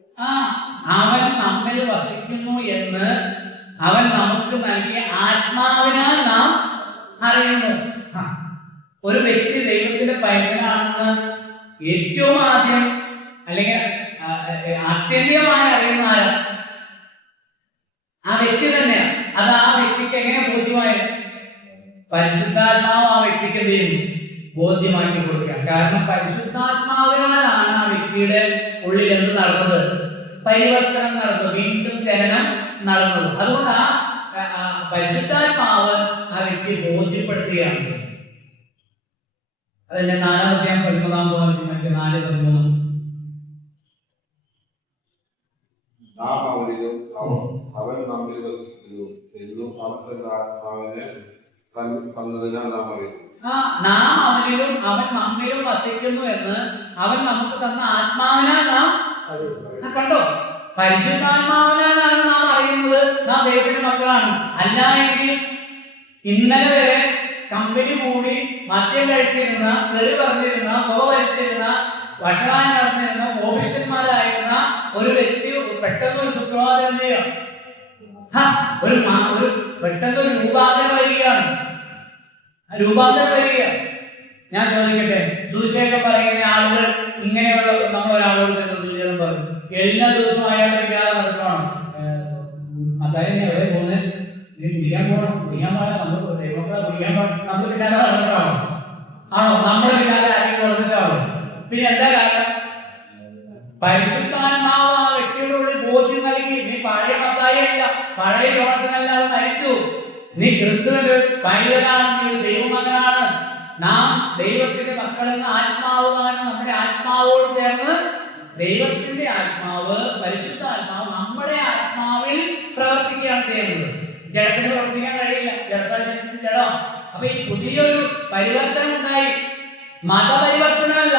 അവൻ നമ്മിൽ വസിക്കുന്നു എന്ന് അവൻ നമുക്ക് നൽകിയ ആത്മാവിനാൽ നാം അറിയുന്നു. ഒരു വ്യക്തി ദൈവത്തിന്റെ പൈതലാണെന്ന് ഏറ്റവും ആദ്യം അല്ലെങ്കിൽ ആത്യന്തികമായി അറിയുന്ന ആരാ? ആ വ്യക്തി തന്നെയാണ്. അത് ആ വ്യക്തിക്ക് എങ്ങനെ ബോധ്യമായി? പരിശുദ്ധാത്മാവ് ആ വ്യക്തിക്ക് എന്ത് ചെയ്യുന്നു? ബോധ്യമാക്കി കൊടുക്കുക. കാരണം പരിശുദ്ധാത്മാവിനാലാണ് ആ വ്യക്തിയുടെ ഉള്ളിൽ എന്ത് നടന്നത്? പരിവർത്തനം നടന്നത്, വീണ്ടും ചലനം നടന്നത്. അതുകൊണ്ട് ആ പരിശുദ്ധാത്മാവ് ആ വ്യക്തിയെ ബോധ്യപ്പെടുത്തുകയാണ്. അതിന്റെ 4-ാം അധ്യായം 13-ാം വാക്യം 4:13. നാം അവനിലും അവൻ നമ്മിൽ വസിക്കുന്നു എന്നും അവന്റെ ആത്മാവിനെ തന്നതിനാൽ നാം അറിയുന്നു. നാം അവനിലും അവൻ നമ്മിലും വസിക്കുന്നു എന്ന് അവൻ നമുക്ക് തന്ന ആത്മാവിനാൽ നാം കണ്ടോ? പരിശുദ്ധാത്മാവിനാലാണ് നാം അറിയുന്നത് നാം ദൈവത്തിന്റെ മക്കളാണ്. അല്ല എങ്കിൽ ഇന്നലെ വരെ കമ്പനി കൂടി മദ്യം കഴിച്ചിരുന്ന, തെറി പറഞ്ഞിരുന്ന, പുക വലിച്ചിരുന്ന, വഷളായി നടന്നിരുന്ന, കോപിഷ്ഠന്മാരായിരുന്ന ഒരു വ്യക്തി പെട്ടെന്ന് ഒരു സുപ്രഭാതം ചെയ്യണം, ഒരു പെട്ടെന്ന് ഒരു രൂപാന്തരം വരികയാണ്. രൂപാന്തരം വരിക. ഞാൻ ചോദിക്കട്ടെ, സുവിശേഷം പറയുന്ന ആളുകൾ ഇങ്ങനെയുള്ള നമ്മൾ ഒരാളോട് ദുരിതം പറഞ്ഞു എല്ലാ ദിവസവും അയാൾ വികാരം നടക്കണം. അതായത് എവിടെ പോകുന്നത്? നീ കുടിക്കാൻ പോകണം, കുടിക്കാൻ പാടില്ല, നമ്മൾ ദൈവങ്ങളെ കുടിക്കാൻ പാടില്ല, നമ്മൾ പിന്നാലെ നടന്നിട്ടാണോ? ആണോ? നമ്മുടെ പിന്നാലെ ആരെങ്കിലും നടന്നിട്ടാണോ? പിന്നെ എന്താ കാരണം? പരിശുദ്ധാത്മാവ് ആ വ്യക്തിയുടെ ഉള്ളിൽ ബോധ്യം നൽകി, നീ പഴയ മത്തായിയല്ല, പഴയ യോഹന്നാനല്ലാതെ മരിച്ചു, നീ ക്രിസ്തുവിന്റെ പൈതലാണ്, നീ ഒരു ദൈവമകനാണ്. നാം ദൈവത്തിന്റെ മക്കളെന്ന ആത്മാവ് കാരണം നമ്മുടെ ആത്മാവോട് ചേർന്ന് ദൈവത്തിന്റെ ആത്മാവ്, പരിശുദ്ധാത്മാവ് നമ്മുടെ ആത്മാവിൽ പ്രവർത്തിക്കുകയാണ് ചെയ്യുന്നത്. ജഡത്തിന് പ്രവർത്തിക്കാൻ കഴിയില്ല, ജഡത്താൽ ജനിച്ച ജഡം. അപ്പൊ ഈ പുതിയൊരു പരിവർത്തനം ഉണ്ടായി. മതപരിവർത്തനമല്ല,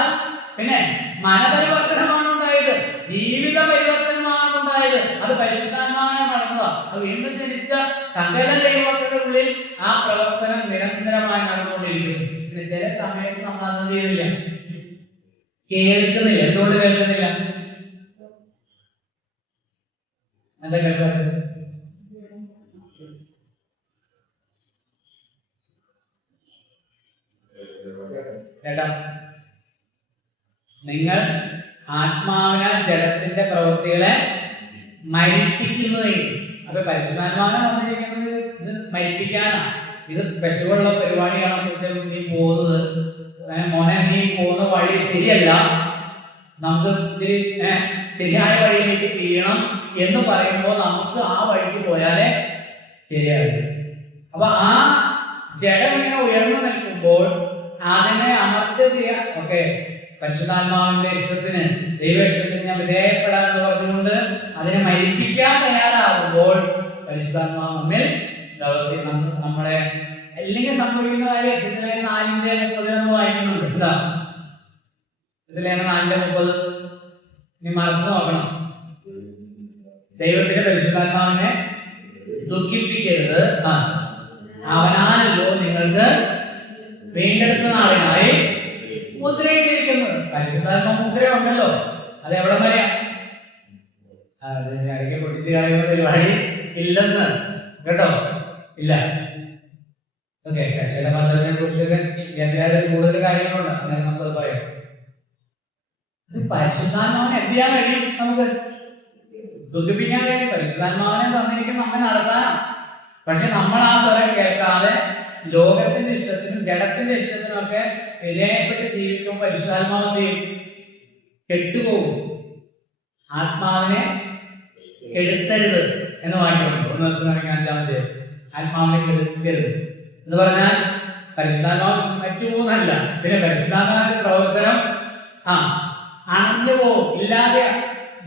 പിന്നെ മനപരിവർത്തനമാണ് ഉണ്ടായത്, ജീവിത പരിവർത്തനമാണ് ഉണ്ടായത്. അത് പരിശുദ്ധാത്മാവിനാൽ നടന്നതാണ്. അത് വീണ്ടും ജനിച്ച സകല ദൈവങ്ങളുടെ ഉള്ളിൽ ആ പ്രവർത്തനം നിരന്തരമായി നടന്നുകൊണ്ടിരിക്കുന്നു. പിന്നെ ചില സമയത്ത് നമ്മൾ അത് ചെയ്തില്ല, കേൾക്കുന്നില്ല. എന്തുകൊണ്ട് കേൾക്കുന്നില്ല? എന്താ കേൾക്കാത്തത്? കേട്ടാ, നിങ്ങൾ ആത്മാവിനാൽ ജഡത്തിന്റെ പ്രവൃത്തികളെ മരിപ്പിക്കുന്നതെങ്കിൽ, അപ്പൊ പരിശുദ്ധാത്മാവിനെ വന്നിരിക്കുന്നത് ഇത് മരിപ്പിക്കാനാണ്. ഇത് പശുവുള്ള പരിപാടിയാണ് നീ പോകുന്നത്. മോനെ നീ പോകുന്ന വഴി ശരിയല്ല, നമുക്ക് ഇച്ചിരി ശരിയായ വഴിയിലേക്ക് തിരിയണം എന്ന് പറയുമ്പോൾ നമുക്ക് ആ വഴിക്ക് പോയാലേ ശരിയാകും. അപ്പൊ ആ ജഡം ഇങ്ങനെ ഉയർന്നു നിൽക്കുമ്പോൾ അതിനെ അമർച്ച ചെയ്യാൻ ഒക്കെ പരിശുദ്ധാത്മാവിന്റെ ഇഷ്ടത്തിന്, ദൈവ ഇഷ്ടത്തിന് ഞാൻ വിധേയപ്പെടാന്ന് പറഞ്ഞുകൊണ്ട് അതിനെ മരിപ്പിക്കാൻ തയ്യാറാകുമ്പോൾ പരിശുദ്ധാത്മാവ് നമ്മിൽ നമ്മളെ അല്ലെങ്കിൽ സംഭവിക്കുന്ന കാര്യം ഇതിലെ 4:30 വായിക്കുന്നുണ്ട്. എന്താ ഇതിലെ 4:30? ഇനി മറച്ചു നോക്കണം. ദൈവത്തിന്റെ പരിശുദ്ധാത്മാവിനെ ദുഃഖിപ്പിക്കരുത്, അവനാണല്ലോ നിങ്ങൾക്ക് വീണ്ടെടുത്ത നാളിനായി മുദ്രയിട്ടിരിക്കുന്നത്. പരിശുദ്ധാത്മ മുദ്ര ഉണ്ടല്ലോ, അത് എവിടെ വരെയാ? ഇടയ്ക്ക് പൊട്ടിച്ച് കാര്യങ്ങൾ പരിപാടി ഇല്ലെന്ന് കേട്ടോ, ഇല്ല. ഓക്കെ, രക്ഷയുടെ മണ്ഡലത്തിനെ കുറിച്ചൊക്കെ വിദ്യാഭ്യാസത്തിൽ കൂടുതൽ കാര്യങ്ങളുണ്ട്, അങ്ങനെ നമുക്കത് പറയാം. പരിശുദ്ധാത്മാവിനെ എന്ത് ചെയ്യാൻ കഴിയും? നമുക്ക് ദുഃഖിപ്പിക്കാൻ കഴിയും. പരിശുദ്ധാത്മാവിനെ തന്നിരിക്കുന്ന നമ്മെ നടത്താനാണ്. പക്ഷെ നമ്മൾ ആ സ്വരം കേൾക്കാതെ ലോകത്തിന്റെ ഇഷ്ടത്തിനും ജഡത്തിന്റെ ഇഷ്ടത്തിനും ഒക്കെ വിധേയപ്പെട്ട് ജീവിക്കുമ്പോൾ പരിശുദ്ധാത്മാവ് എന്ത് ചെയ്യും? കെട്ടുപോകും. ആത്മാവിനെ കെടുത്തരുത് എന്ന് വായിക്കുന്നുണ്ട്. 1 Thessalonians 5 ആത്മാവിനെ കെടുത്തരുത് എന്ന് പറഞ്ഞാൽ പരിശുദ്ധാത്മാവ് മരിച്ചു പോകുന്നല്ല, പിന്നെ പരിശുദ്ധാത്മാവിന്റെ പ്രവർത്തനം അണഞ്ഞു പോകും, ഇല്ലാതെ.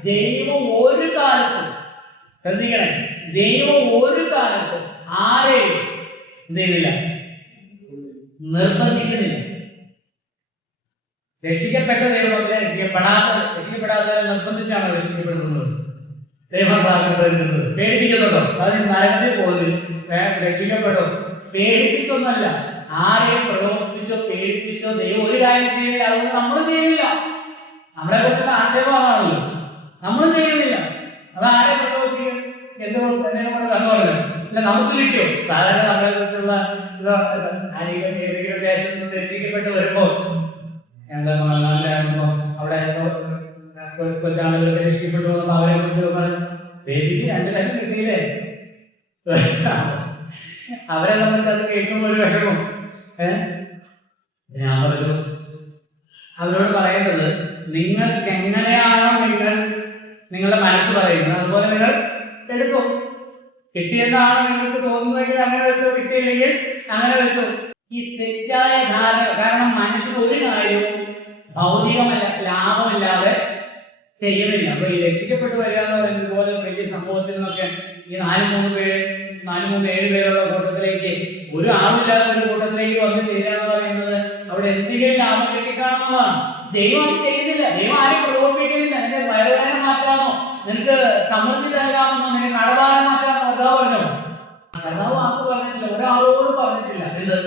ദൈവം ഒരു കാലത്തും, ശ്രദ്ധിക്കണേ, ദൈവം ഒരു കാലത്തും ആരെയും എന്ത് ചെയ്യുന്നില്ല, നിർബന്ധിക്കുന്നില്ല. രക്ഷിക്കപ്പെട്ട ദൈവമൊക്കെ രക്ഷിക്കപ്പെടാത്തവരെ നിർബന്ധിച്ചാണ് രക്ഷിക്കപ്പെടുന്നത്. ദൈവം പേടിപ്പിക്കുന്നുണ്ടോ? അതിന് നരകത്തിൽ പോകുന്നത് രക്ഷിക്കപ്പെട്ടോ? പേടിപ്പിച്ചൊന്നല്ല, ആരെയും പ്രലോഭിപ്പിച്ചോ പേടിപ്പിച്ചോ ദൈവം ഒരു കാര്യം ചെയ്യുന്നില്ല. അതുകൊണ്ട് നമ്മൾ ചെയ്യുന്നില്ല. നമ്മളെ കുറിച്ചുള്ള ആക്ഷേപമാണല്ലോ, നമ്മളും ചെയ്യുന്നില്ല. അത് ആരെ പ്രലോഭിപ്പിക്കും? എന്തെങ്കിലും ഇല്ല, നമുക്ക് കിട്ടിയോ? സാധാരണ നമ്മളെ കുറിച്ചുള്ള ഏതെങ്കിലും ദേശത്ത് രക്ഷിക്കപ്പെട്ട് വരുമ്പോ എന്താ അവിടെ കൊച്ചാളുകളൊക്കെ രക്ഷിക്കപ്പെട്ടു വന്നപ്പോ അവരെ കുറിച്ച് ബേബിക്ക് 2 ലക്ഷം കിട്ടിയില്ലേ? അവരെ നമുക്ക് അത് കേൾക്കുമ്പോ ഒരു വിഷമം. ഞാൻ പറഞ്ഞു അവരോട് പറയേണ്ടത്, നിങ്ങൾക്ക് എങ്ങനെയാണോ നിങ്ങളുടെ മനസ്സ് പറയുന്നത് അതുപോലെ നിങ്ങൾ എടുക്കും. കിട്ടിയെന്നാണ് നിങ്ങൾക്ക് തോന്നുന്നതെങ്കിൽ അങ്ങനെ വെച്ചോ, കിട്ടിയില്ലെങ്കിൽ അങ്ങനെ വെച്ചോ. ഈ തെറ്റായ ധാരണ കാരണം മനുഷ്യൻ ഒരു കാര്യവും ഭൗതികമല്ല, ലാഭമില്ലാതെ ചെയ്യുന്നില്ല. അപ്പൊ ഈ രക്ഷിക്കപ്പെട്ടു വരിക എന്ന് പറയുന്നത് പോലെ വലിയ സംഭവത്തിൽ നിന്നൊക്കെ ഈ 4-3-7 പേരുള്ള കൂട്ടത്തിലേക്ക് ഒരു ആളില്ലാത്ത ഒരു കൂട്ടത്തിലേക്ക് വന്ന് ചേരുക എന്ന് പറയുന്നത് അവിടെ എന്തെങ്കിലും ലാഭം കിട്ടിക്കാണുന്നതാണ്. ദൈവം അത് ചെയ്യുന്നില്ല. ദൈവം ആരെയും പ്രലോഭിപ്പിക്കുന്നില്ല. നിന്റെ വയറുവേദന മാറ്റാമോ, നിനക്ക് സമൃദ്ധി തരാമെന്നോ, നിനക്ക് കടഭാരം മാറ്റാമോ കർത്താവ് പറഞ്ഞോ? കർത്താവ് വാക്ക് പറഞ്ഞിട്ടില്ല, ഒരാളോട് പറഞ്ഞിട്ടില്ല. എന്ത്?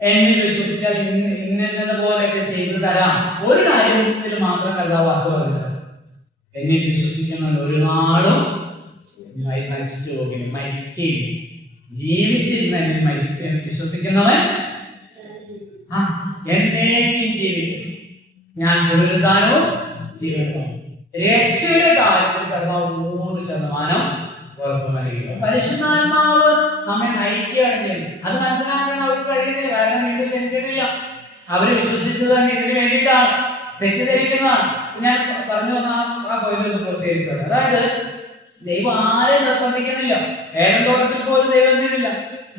എന്നിൽ വിശ്വസിച്ചാൽ ഇന്നത് പോലെയൊക്കെ ചെയ്തു തരാം. ഒരു കാര്യത്തിൽ മാത്രം കർത്താവ് വാക്ക് പറഞ്ഞില്ല, എന്നിൽ വിശ്വസിക്കുന്നവൻ ഒരു നാളും നശിച്ചു പോകുകയും മരിക്കുകയും ജീവിച്ചിരുന്ന എന്നിൽ മരിക്കുകയും വിശ്വസിക്കുന്നവൻ എന്നേക്കും ജീവിക്കും. ഞാൻ പുനരുദ്ധാനവും ജീവിതവും. രക്ഷയുടെ കാര്യത്തിൽ കർത്താവ് 100% ഉറപ്പ് നൽകുക. പരിശുദ്ധാത്മാവ് നമ്മെ നയിക്കുകയാണ് ചെയ്യുന്നത്. അത് മനസ്സിലാക്കാൻ അവർക്ക് കഴിയുന്നില്ല, കാരണം വീട്ടിൽ ജനിച്ചിട്ടില്ല. അവര് വിശ്വസിച്ചത് തന്നെ ഇതിന് വേണ്ടിയിട്ടാണ്, തെറ്റിദ്ധരിക്കുന്നതാണ്. ഞാൻ പറഞ്ഞു വന്ന ആ പോയിന്റ് പൂർത്തീകരിച്ചത്. അതായത് ദൈവം ആരെയും നിർബന്ധിക്കുന്നില്ല. ഏതെങ്കിലും തോട്ടത്തിൽ പോലും ദൈവം എന്തിനില്ല,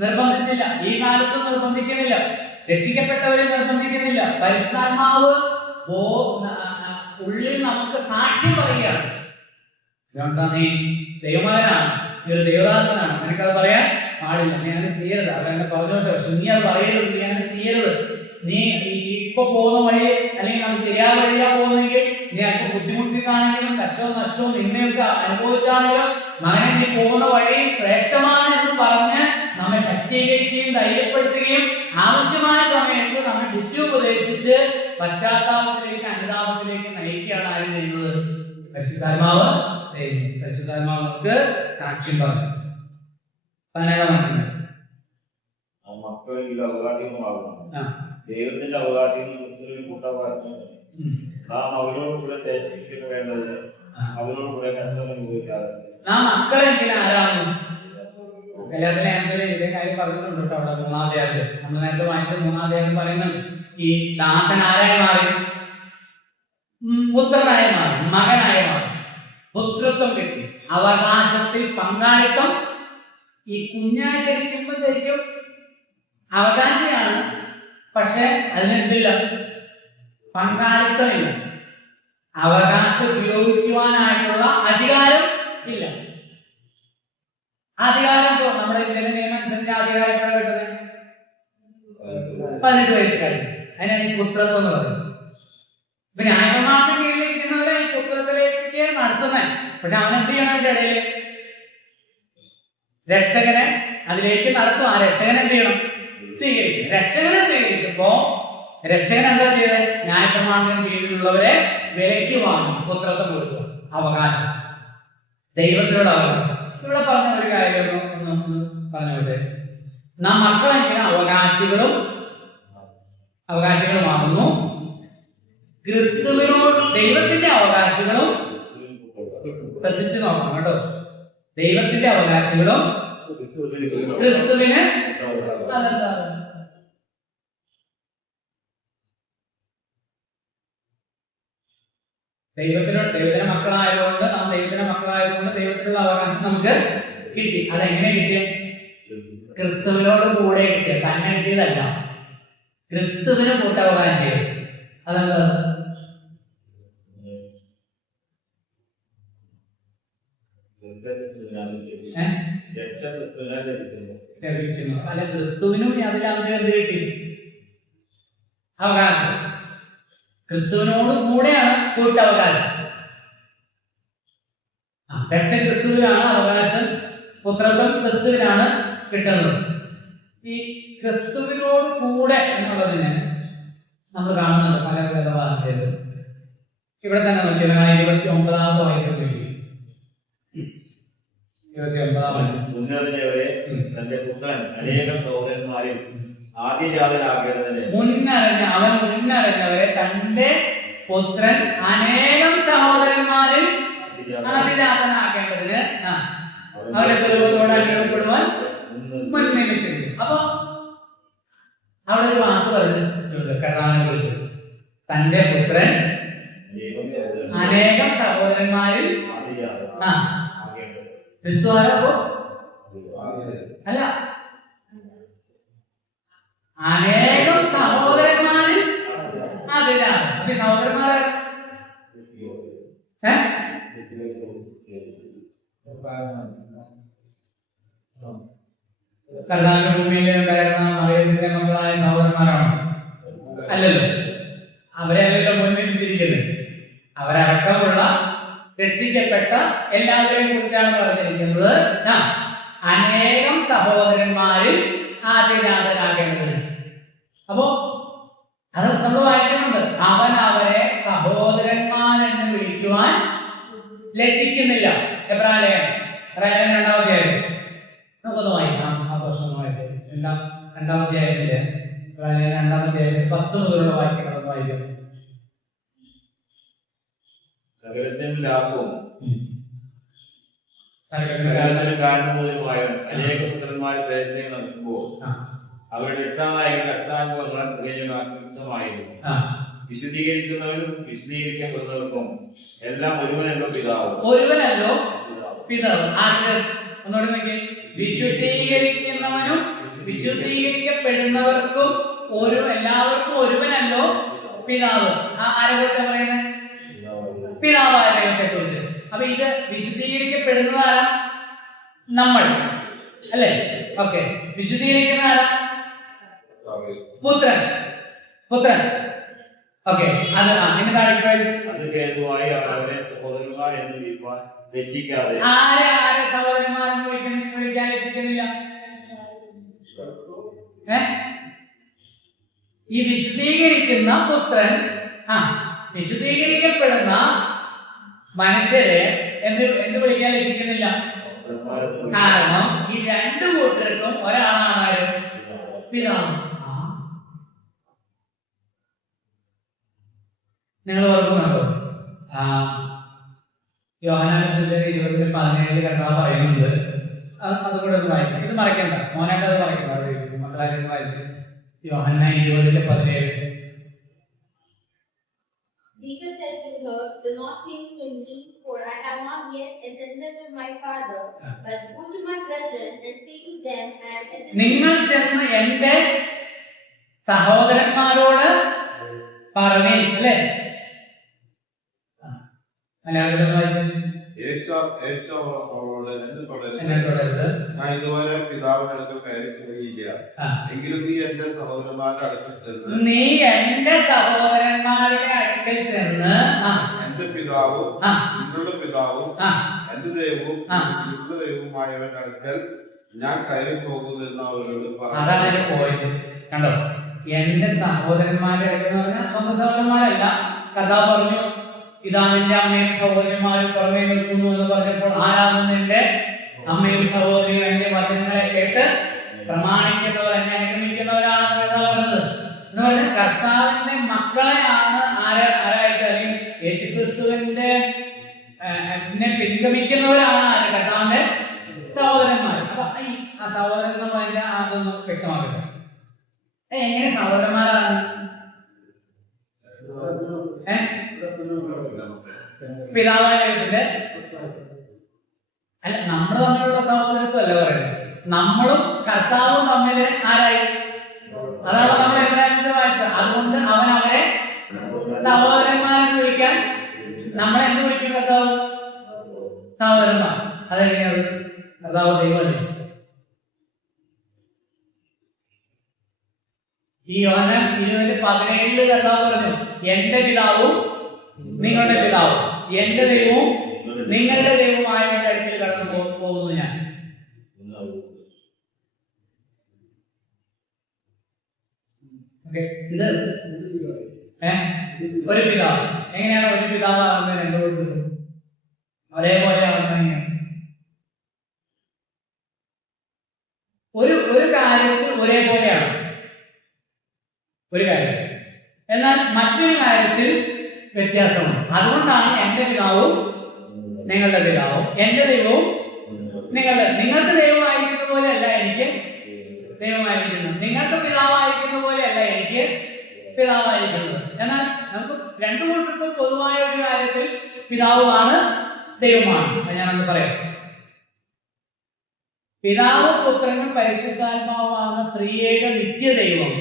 നിർബന്ധിച്ചില്ല. ഈ കാലത്തും നിർബന്ധിക്കുന്നില്ല. രക്ഷിക്കപ്പെട്ടവരെ നിർബന്ധിക്കുന്നില്ല. പരിശുദ്ധാത്മാവ് ഉള്ളിൽ നമുക്ക് സാക്ഷ്യം പറയുകയാണ്. നീ ദൈവമകനാണ്, നീ ഒരു ദൈവദാസനാണ്, നിനക്കത് പറയാൻ പാടില്ല, നീ അങ്ങനെ ചെയ്യരുത്. അവരെന്നെ പറഞ്ഞോട്ടെ, പക്ഷെ നീ അത് പറയരുത്, നീ അങ്ങനെ ചെയ്യരുത്. നീ ഇപ്പൊ പോകുന്ന വഴി അല്ലെങ്കിൽ നമുക്ക് ശരിയായ വഴിയാ പോകുന്നെങ്കിൽ നീ അല്പം ബുദ്ധിമുട്ടിട്ടാണെങ്കിലും കഷ്ടവും നഷ്ടവും നിന്നെയൊക്കെ അനുഭവിച്ചാണെങ്കിലും മകനെ നീ പോകുന്ന വഴി ശ്രേഷ്ഠമാണ് എന്ന് പറഞ്ഞ് നമ്മെ ശക്തീകരിക്കുകയും ധൈര്യപ്പെടുത്തുകയും ആവശ്യമായ സമയത്ത് നമ്മെ ബുദ്ധി ഉപദേശിച്ച് പശ്ചാത്താപത്തിലേക്ക് അനുതാപത്തിലേക്ക് നയിക്കുകയാണ് ആരും ചെയ്യുന്നത്? പരിശുദ്ധാത്മാവ് ചെയ്യുന്നു. പരിശുദ്ധാത്മാവ് നമുക്ക് സാക്ഷ്യം പറഞ്ഞു. 17 മക്കളിൽ അവകാശികളാകുന്നു. ദൈവത്തിന്റെ അവകാശികൾ ക്രിസ്തുവിൽ കൂട്ടവകാശം. നാം അവരോട് കൂടെ തേച്ചിരിക്കുന്ന വേണ്ടത് അവരോട് കൂടെ കണ്ടത് അനുഭവിക്കാതെ. നാം മക്കളെങ്കിലും ആരാകുന്നു? എല്ലാത്തിനും കാര്യം പറഞ്ഞിട്ടുണ്ട് കേട്ടോ. അവിടെ 3-ാം അധ്യായത്തിൽ നമ്മൾ നേരത്തെ വായിച്ച 3-ാം അധ്യായത്തിൽ പറയുന്നുണ്ട് ഈ ദാസൻ ആരായി മാറി? പുത്രനായി മാറി, മകനായി മാറി, പുത്രത്വം കിട്ടി, അവകാശത്തിൽ പങ്കാളിത്തം. ഈ കുഞ്ഞായി ജനിക്കുമ്പോൾ ശരിക്കും അവകാശിയാണ്, പക്ഷെ അതിനെന്തില്ല, പങ്കാളിത്തമില്ല, അവകാശം ഉപയോഗിക്കുവാനായിട്ടുള്ള അധികാരം ഇല്ല. അധികാരം നമ്മുടെ ഇന്ത്യൻ നിയമം അനുസരിച്ച് അധികാരം എപ്പോഴാണ് കിട്ടുന്നത്? 18 വയസ്സ് കഴിഞ്ഞു. അതിനാണ് ഈ പുത്രത്വം എന്ന് പറയുന്നത്. ഇപ്പൊ ന്യായപ്രമാണത്തിന് കീഴിലിരിക്കുന്നവരെ ഈ പുത്രത്തിലേക്ക് നടത്തുന്നത്. പക്ഷെ അവനെന്ത് ചെയ്യണം? അതിന്റെ ഇടയിൽ രക്ഷകനെ അതിലേക്ക് നടത്തും. ആ രക്ഷകനെ എന്ത് ചെയ്യണം? സ്വീകരിക്കും. രക്ഷകനെ സ്വീകരിക്കുമ്പോ രക്ഷകൻ എന്താ ചെയ്തത്? ന്യായപ്രമാണത്തിന് കീഴിലുള്ളവരെ വിലയ്ക്ക് വാങ്ങി പുത്രത്വം കൊടുക്കുക, അവകാശം, ദൈവത്തിനുള്ള അവകാശം. ഇവിടെ പറഞ്ഞ ഒരു കാര്യം ഒന്ന് പറഞ്ഞോട്ടെ. നാം മക്കളെങ്കിലും അവകാശികളുമാകുന്നു. ക്രിസ്തുവിനോട് ദൈവത്തിന്റെ അവകാശികളും, ശ്രദ്ധിച്ചു നോക്കണം കേട്ടോ, ദൈവത്തിന്റെ അവകാശികളും ക്രിസ്തുവിന് അതെന്താ? ദൈവത്തിന്റെ മക്കളായതുകൊണ്ട്, നാം ദൈവത്തിന്റെ മക്കളായതുകൊണ്ട് ദൈവത്തിനുള്ള അവകാശം നമുക്ക് കിട്ടി. അതെങ്ങനെ കിട്ടിയ? ക്രിസ്തുവിനോട് കൂടെ കിട്ടിയ, തന്നെ കിട്ടിയതല്ല, ക്രിസ്തുവിന് കൂട്ടവകാശികൾ. അതെന്താ? ലഭിക്കുന്നു. അല്ല, ക്രിസ്തുവിനും അതിലവർക്ക് എന്ത് കിട്ടി? അവകാശം. ക്രിസ്തുവിനോട് കൂടെയാണ് കൂട്ടവകാശം. രക്ഷ ക്രിസ്തുവിനാണ്, അവകാശം പുത്രത്വം ക്രിസ്തുവിനാണ് കിട്ടുന്നത്. ഈ ക്രിസ്തുവിനോട് കൂടെ എന്നുള്ളതിന് നമ്മൾ കാണുന്നുണ്ട് പല വേദഭാഗങ്ങളിലും. ഇവിടെ തന്നെ നോക്കിയാൽ 29-ാമത്തെ വാക്യത്തിൽ 29-ാം മുന്നറിഞ്ഞവരെ തന്റെ പുത്രൻ അനേകം സഹോദരന്മാരിൽ ആദ്യജാതനാകേണ്ടതിന് മുന്നറിഞ്ഞവരെ തന്റെ പുത്രൻ അനേകം സഹോദരന്മാരിൽ ആദിജാതനാകേണ്ടതിന് അവരുടെ സ്വരൂപത്തോട് അനുഭവപ്പെടുവാൻ മുൻനിയമിച്ചിരിക്കും. അപ്പൊ അവിടെ ഒരു വാക്ക് പറഞ്ഞിട്ടുണ്ട് കർത്താവിനെ കുറിച്ച്, തന്റെ പുത്രൻ അനേകം സഹോദരന്മാരിൽ ക്രിസ്തു ആരോ അല്ല, അനേകം സഹോദരന്മാരിൽ ആദിജാതൻ. അപ്പൊ സഹോദരന്മാരെ കർത്താവിന്റെ ഭൂമിയിൽ ഉണ്ടായിരുന്ന മറിയത്തിന്റെ മക്കളായ സഹോദരന്മാരാണോ? അല്ലല്ലോ. അവരെ അല്ലല്ലോ മുൻനിർത്തിയിരിക്കുന്നത്. അവരടക്കമുള്ള രക്ഷിക്കപ്പെട്ട എല്ലാവരെയും കുറിച്ചാണ് പറഞ്ഞിരിക്കുന്നത്. അനേകം സഹോദരന്മാരിൽ ആദ്യജാതനാകേണ്ടത്. അപ്പോ അത് നമ്മൾ വായിക്കുന്നുണ്ട്. അവൻ അവരെ സഹോദരന്മാരെന്ന് വിളിക്കുവാൻ ലജ്ജിക്കുന്നില്ല. എബ്രായലേഖനം 2-ാം അധ്യായം നമുക്കൊന്ന് വായിക്കാം. ആ പ്രശ്നം വായിച്ചത് 2-ാം അധ്യായത്തില് 2-ാം അധ്യായത്തിൽ 10 മുതലുള്ള വാക്യങ്ങളൊന്ന് വായിക്കാം. സകലത്തിനും ലാഭവും കാരണമുതലുമായ അനേക പുത്രന്മാർ പ്രയത്നം നടക്കുമ്പോൾ അവരുടെ രക്ഷാനായകൻ കർത്താനുഭവങ്ങൾ തികഞ്ഞമായിരുന്നു. വിശുദ്ധീകരിക്കുന്നവരും വിശുദ്ധീകരിക്കപ്പെടുന്നവർക്കും എല്ലാം ഒരുവനല്ലോ പിതാവ്. ഒരുവനല്ലോ പിതാവ്. ഒന്നോട് നോക്കി. വിശുദ്ധീകരിക്കുന്നവനും വിശുദ്ധീകരിക്കപ്പെടുന്നവർക്കും എല്ലാവർക്കും ഒരുവനല്ലോ പിതാവ്. ആരെ കുറിച്ചാണ് പറയുന്നത്? പിതാവായ ദൈവത്തെ കുറിച്ച്. അപ്പൊ ഇത് വിശുദ്ധീകരിക്കപ്പെടുന്നതാരാ? നമ്മൾ അല്ലേ? ഓക്കെ. വിശുദ്ധീകരിക്കുന്ന ആരാ? പുത്രൻ. ഓക്കെ. അത് എന്നെ താഴേക്ക് അത് ഹേതുവായി അവരെ സഹോദരന്മാർ എന്ന് വിളിക്കുവാൻ ലജ്ജിക്കാതെ. ആരെ സഹോദരന്മാരെന്ന് വിളിക്കാൻ ലജ്ജിക്കുന്നില്ല? ഈ വിശുദ്ധീകരിക്കുന്ന പുത്രൻ, വിശുദ്ധീകരിക്കപ്പെടുന്ന മനുഷ്യരെ എന്ത് വിളിക്കാൻ ലഭിക്കുന്നില്ല? കാരണം ഈ രണ്ടു കൂട്ടർക്കും ഒരാളാണ് ആര്? പിതാവ്. നിങ്ങൾ ഓർക്കുന്നുണ്ടോ? യോഹന്നാന്റെ സുവിശേഷം 20:17 കർത്താവ് പറയുന്നുണ്ട്, അതുകൂടെ ഒന്ന് വായിക്കാം. ഇത് മറക്കണ്ട, മോനായിട്ട് അത് മറക്കണ്ട. അത് മക്കളാരും വായിച്ച് യോഹന്നാൻ 20:17. Jesus said to her, "Do not cling to me, for I have not yet ascended to my Father, but go to my brethren and say to them, I am ascended." നിങ്ങൾ ചെന്ന് എന്റെ സഹോദരന്മാരോട് പറവീൻ, അല്ലേ? മലയാളത്തിൽ വായിച്ചു. യേശു അവളോട് എന്നെ തുടരുത്, തുടരുത്, ഞാൻ ഇതുവരെ പിതാവിന്റെ അടുക്കൽ കയറി പോയില്ല. എങ്കിലും നീ എന്റെ സഹോദരന്മാരുടെ അടുക്കൽ ചെന്ന് എന്റെ പിതാവും നിങ്ങളുടെ പിതാവും എന്റെ ദൈവവും നിങ്ങളുടെ ദൈവവുമായവന്റെ അടുക്കൽ ഞാൻ കയറി പോകുന്നു എന്ന് അവരോട് പറഞ്ഞു. അതാണ് പോയിട്ട് കണ്ടോ. എന്റെ സഹോദരന്മാരുടെ അടുക്കൽ എന്ന് പറഞ്ഞാൽ സ്വന്തം സഹോദരന്മാരല്ല. കഥ പറഞ്ഞു, ഇതാ നിന്റെ അമ്മയും സഹോദരന്മാരും പുറമേ നിൽക്കുന്നു എന്ന് പറഞ്ഞപ്പോൾ ആരാകുന്നു എന്റെ അമ്മയും സഹോദരിയും എന്റെ വചനങ്ങളെ കേട്ട് പ്രമാണിക്കുന്നവർ, എന്നെ അനുഗമിക്കുന്നവരാണെന്ന് എന്താ പറഞ്ഞത് എന്ന് പറഞ്ഞാൽ കർത്താവിന്റെ മക്കളെയാണ് ആരായിട്ട്, അല്ലെങ്കിൽ യേശുക്രിസ്തുവിന്റെ പിൻഗമിക്കുന്നവരാണ് ആര്? കർത്താവിന്റെ സഹോദരന്മാർ. അപ്പൊ ആ സഹോദരന്മാരുടെ അതൊന്നും വ്യക്തമാക്കട്ടെ. എങ്ങനെ സഹോദരന്മാരാണ്? പിതാവായ വീട്ടില് അല്ല, നമ്മൾ തമ്മിലുള്ള സഹോദരത്വം അല്ല പറയുന്നത്. നമ്മളും കർത്താവും തമ്മില് ആരായി? അതാണ് നമ്മൾ എബ്രായത്തിൽ വായിച്ചത്. അതുകൊണ്ട് അവൻ അവരെ സഹോദരന്മാരെന്ന് വിളിക്കാൻ നമ്മളെ എന്ത് വിളിക്കും? കർത്താവ് സഹോദരന്മാർ. അതെങ്ങനെയാണ്? കർത്താവ് ദൈവമല്ലേ. ഈ യോഹന്നാൻ 20:17 കർത്താവ് പറഞ്ഞു, എന്റെ പിതാവും നിങ്ങളുടെ പിതാവും എന്റെ ദൈവവും നിങ്ങളുടെ ദൈവവുമായവന്റെ അടുക്കൽ കടന്നു പോകുന്നു ഞാൻ. ഇത് ഒരു പിതാവ്. എങ്ങനെയാണ് ഒരു പിതാവ് ആകുന്നത്? രണ്ടുപേർക്കും ഒരേപോലെ ആകുന്നത്. ഒരു കാര്യത്തിൽ ഒരേപോലെയാണ് ഒരു കാര്യം, എന്നാൽ മറ്റൊരു കാര്യത്തിൽ വ്യത്യാസമുണ്ട്. അതുകൊണ്ടാണ് എന്റെ പിതാവും നിങ്ങളുടെ പിതാവും എന്റെ ദൈവവും നിങ്ങൾക്ക് ദൈവമായിരിക്കുന്ന പോലെയല്ല എനിക്ക് ദൈവമായിരിക്കുന്നത്, നിങ്ങൾക്ക് പിതാവായിരിക്കുന്ന പോലെയല്ല എനിക്ക് പിതാവായിരിക്കുന്നത്. എന്നാൽ നമുക്ക് രണ്ടു കൂട്ടർക്കും പൊതുവായ ഒരു കാര്യത്തിൽ പിതാവുമാണ് ദൈവമാണ്. ഞാനൊന്ന് പറയാം. പിതാവും പുത്രനും പരിശുദ്ധാത്മാവുമാണ് ത്രിയേക നിത്യദൈവം.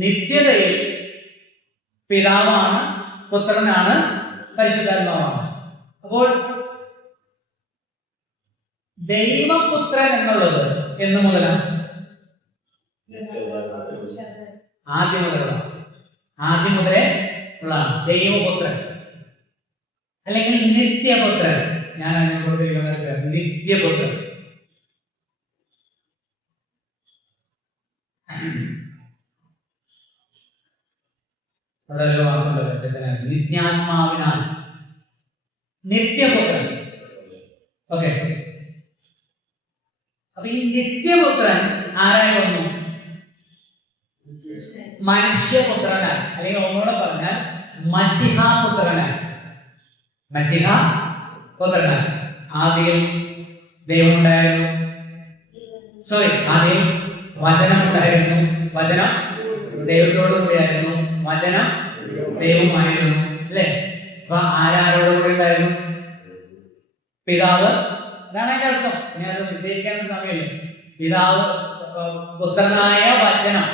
നിത്യതയിൽ പിതാവാണ്, പുത്രനാണ്, പരിശുദ്ധാത്മാവാണ്. അപ്പോൾ ദൈവപുത്രൻ എന്നുള്ളത് എന്ന് മുതലാണ്? ആദ്യം മുതലേ ഉള്ളതാണ് ദൈവപുത്രൻ, അല്ലെങ്കിൽ നിത്യപുത്രൻ. ഞാൻ അതിനെ നിത്യപുത്രൻ. നിത്യാത്മാവിനാൽ നിത്യപുത്രൻ. ഓക്കെ. അപ്പൊ ഈ നിത്യപുത്രൻ ആരായി വന്നു? മനുഷ്യപുത്രനായി, അല്ലെങ്കിൽ ഒന്നുകൂടെ പറഞ്ഞാൽ മശിഹാപുത്രനായി. മശിഹാപുത്രനായി. ആദ്യം ദൈവമുണ്ടായിരുന്നു, ആദ്യം വചനമുണ്ടായിരുന്നു, വചനം ദൈവത്തോടു കൂടിയായിരുന്നു, വചനം ദൈവമായിരുന്നു, അല്ലേ? അപ്പൊ ആരോട് കൂടി ഉണ്ടായിരുന്നു? പിതാവ്. അതാണ് അതിന്റെ അർത്ഥം. ഇനി അത് വിശദീകരിക്കാനൊന്നും സമയമില്ല. പിതാവ്, പുത്രനായ വചനം,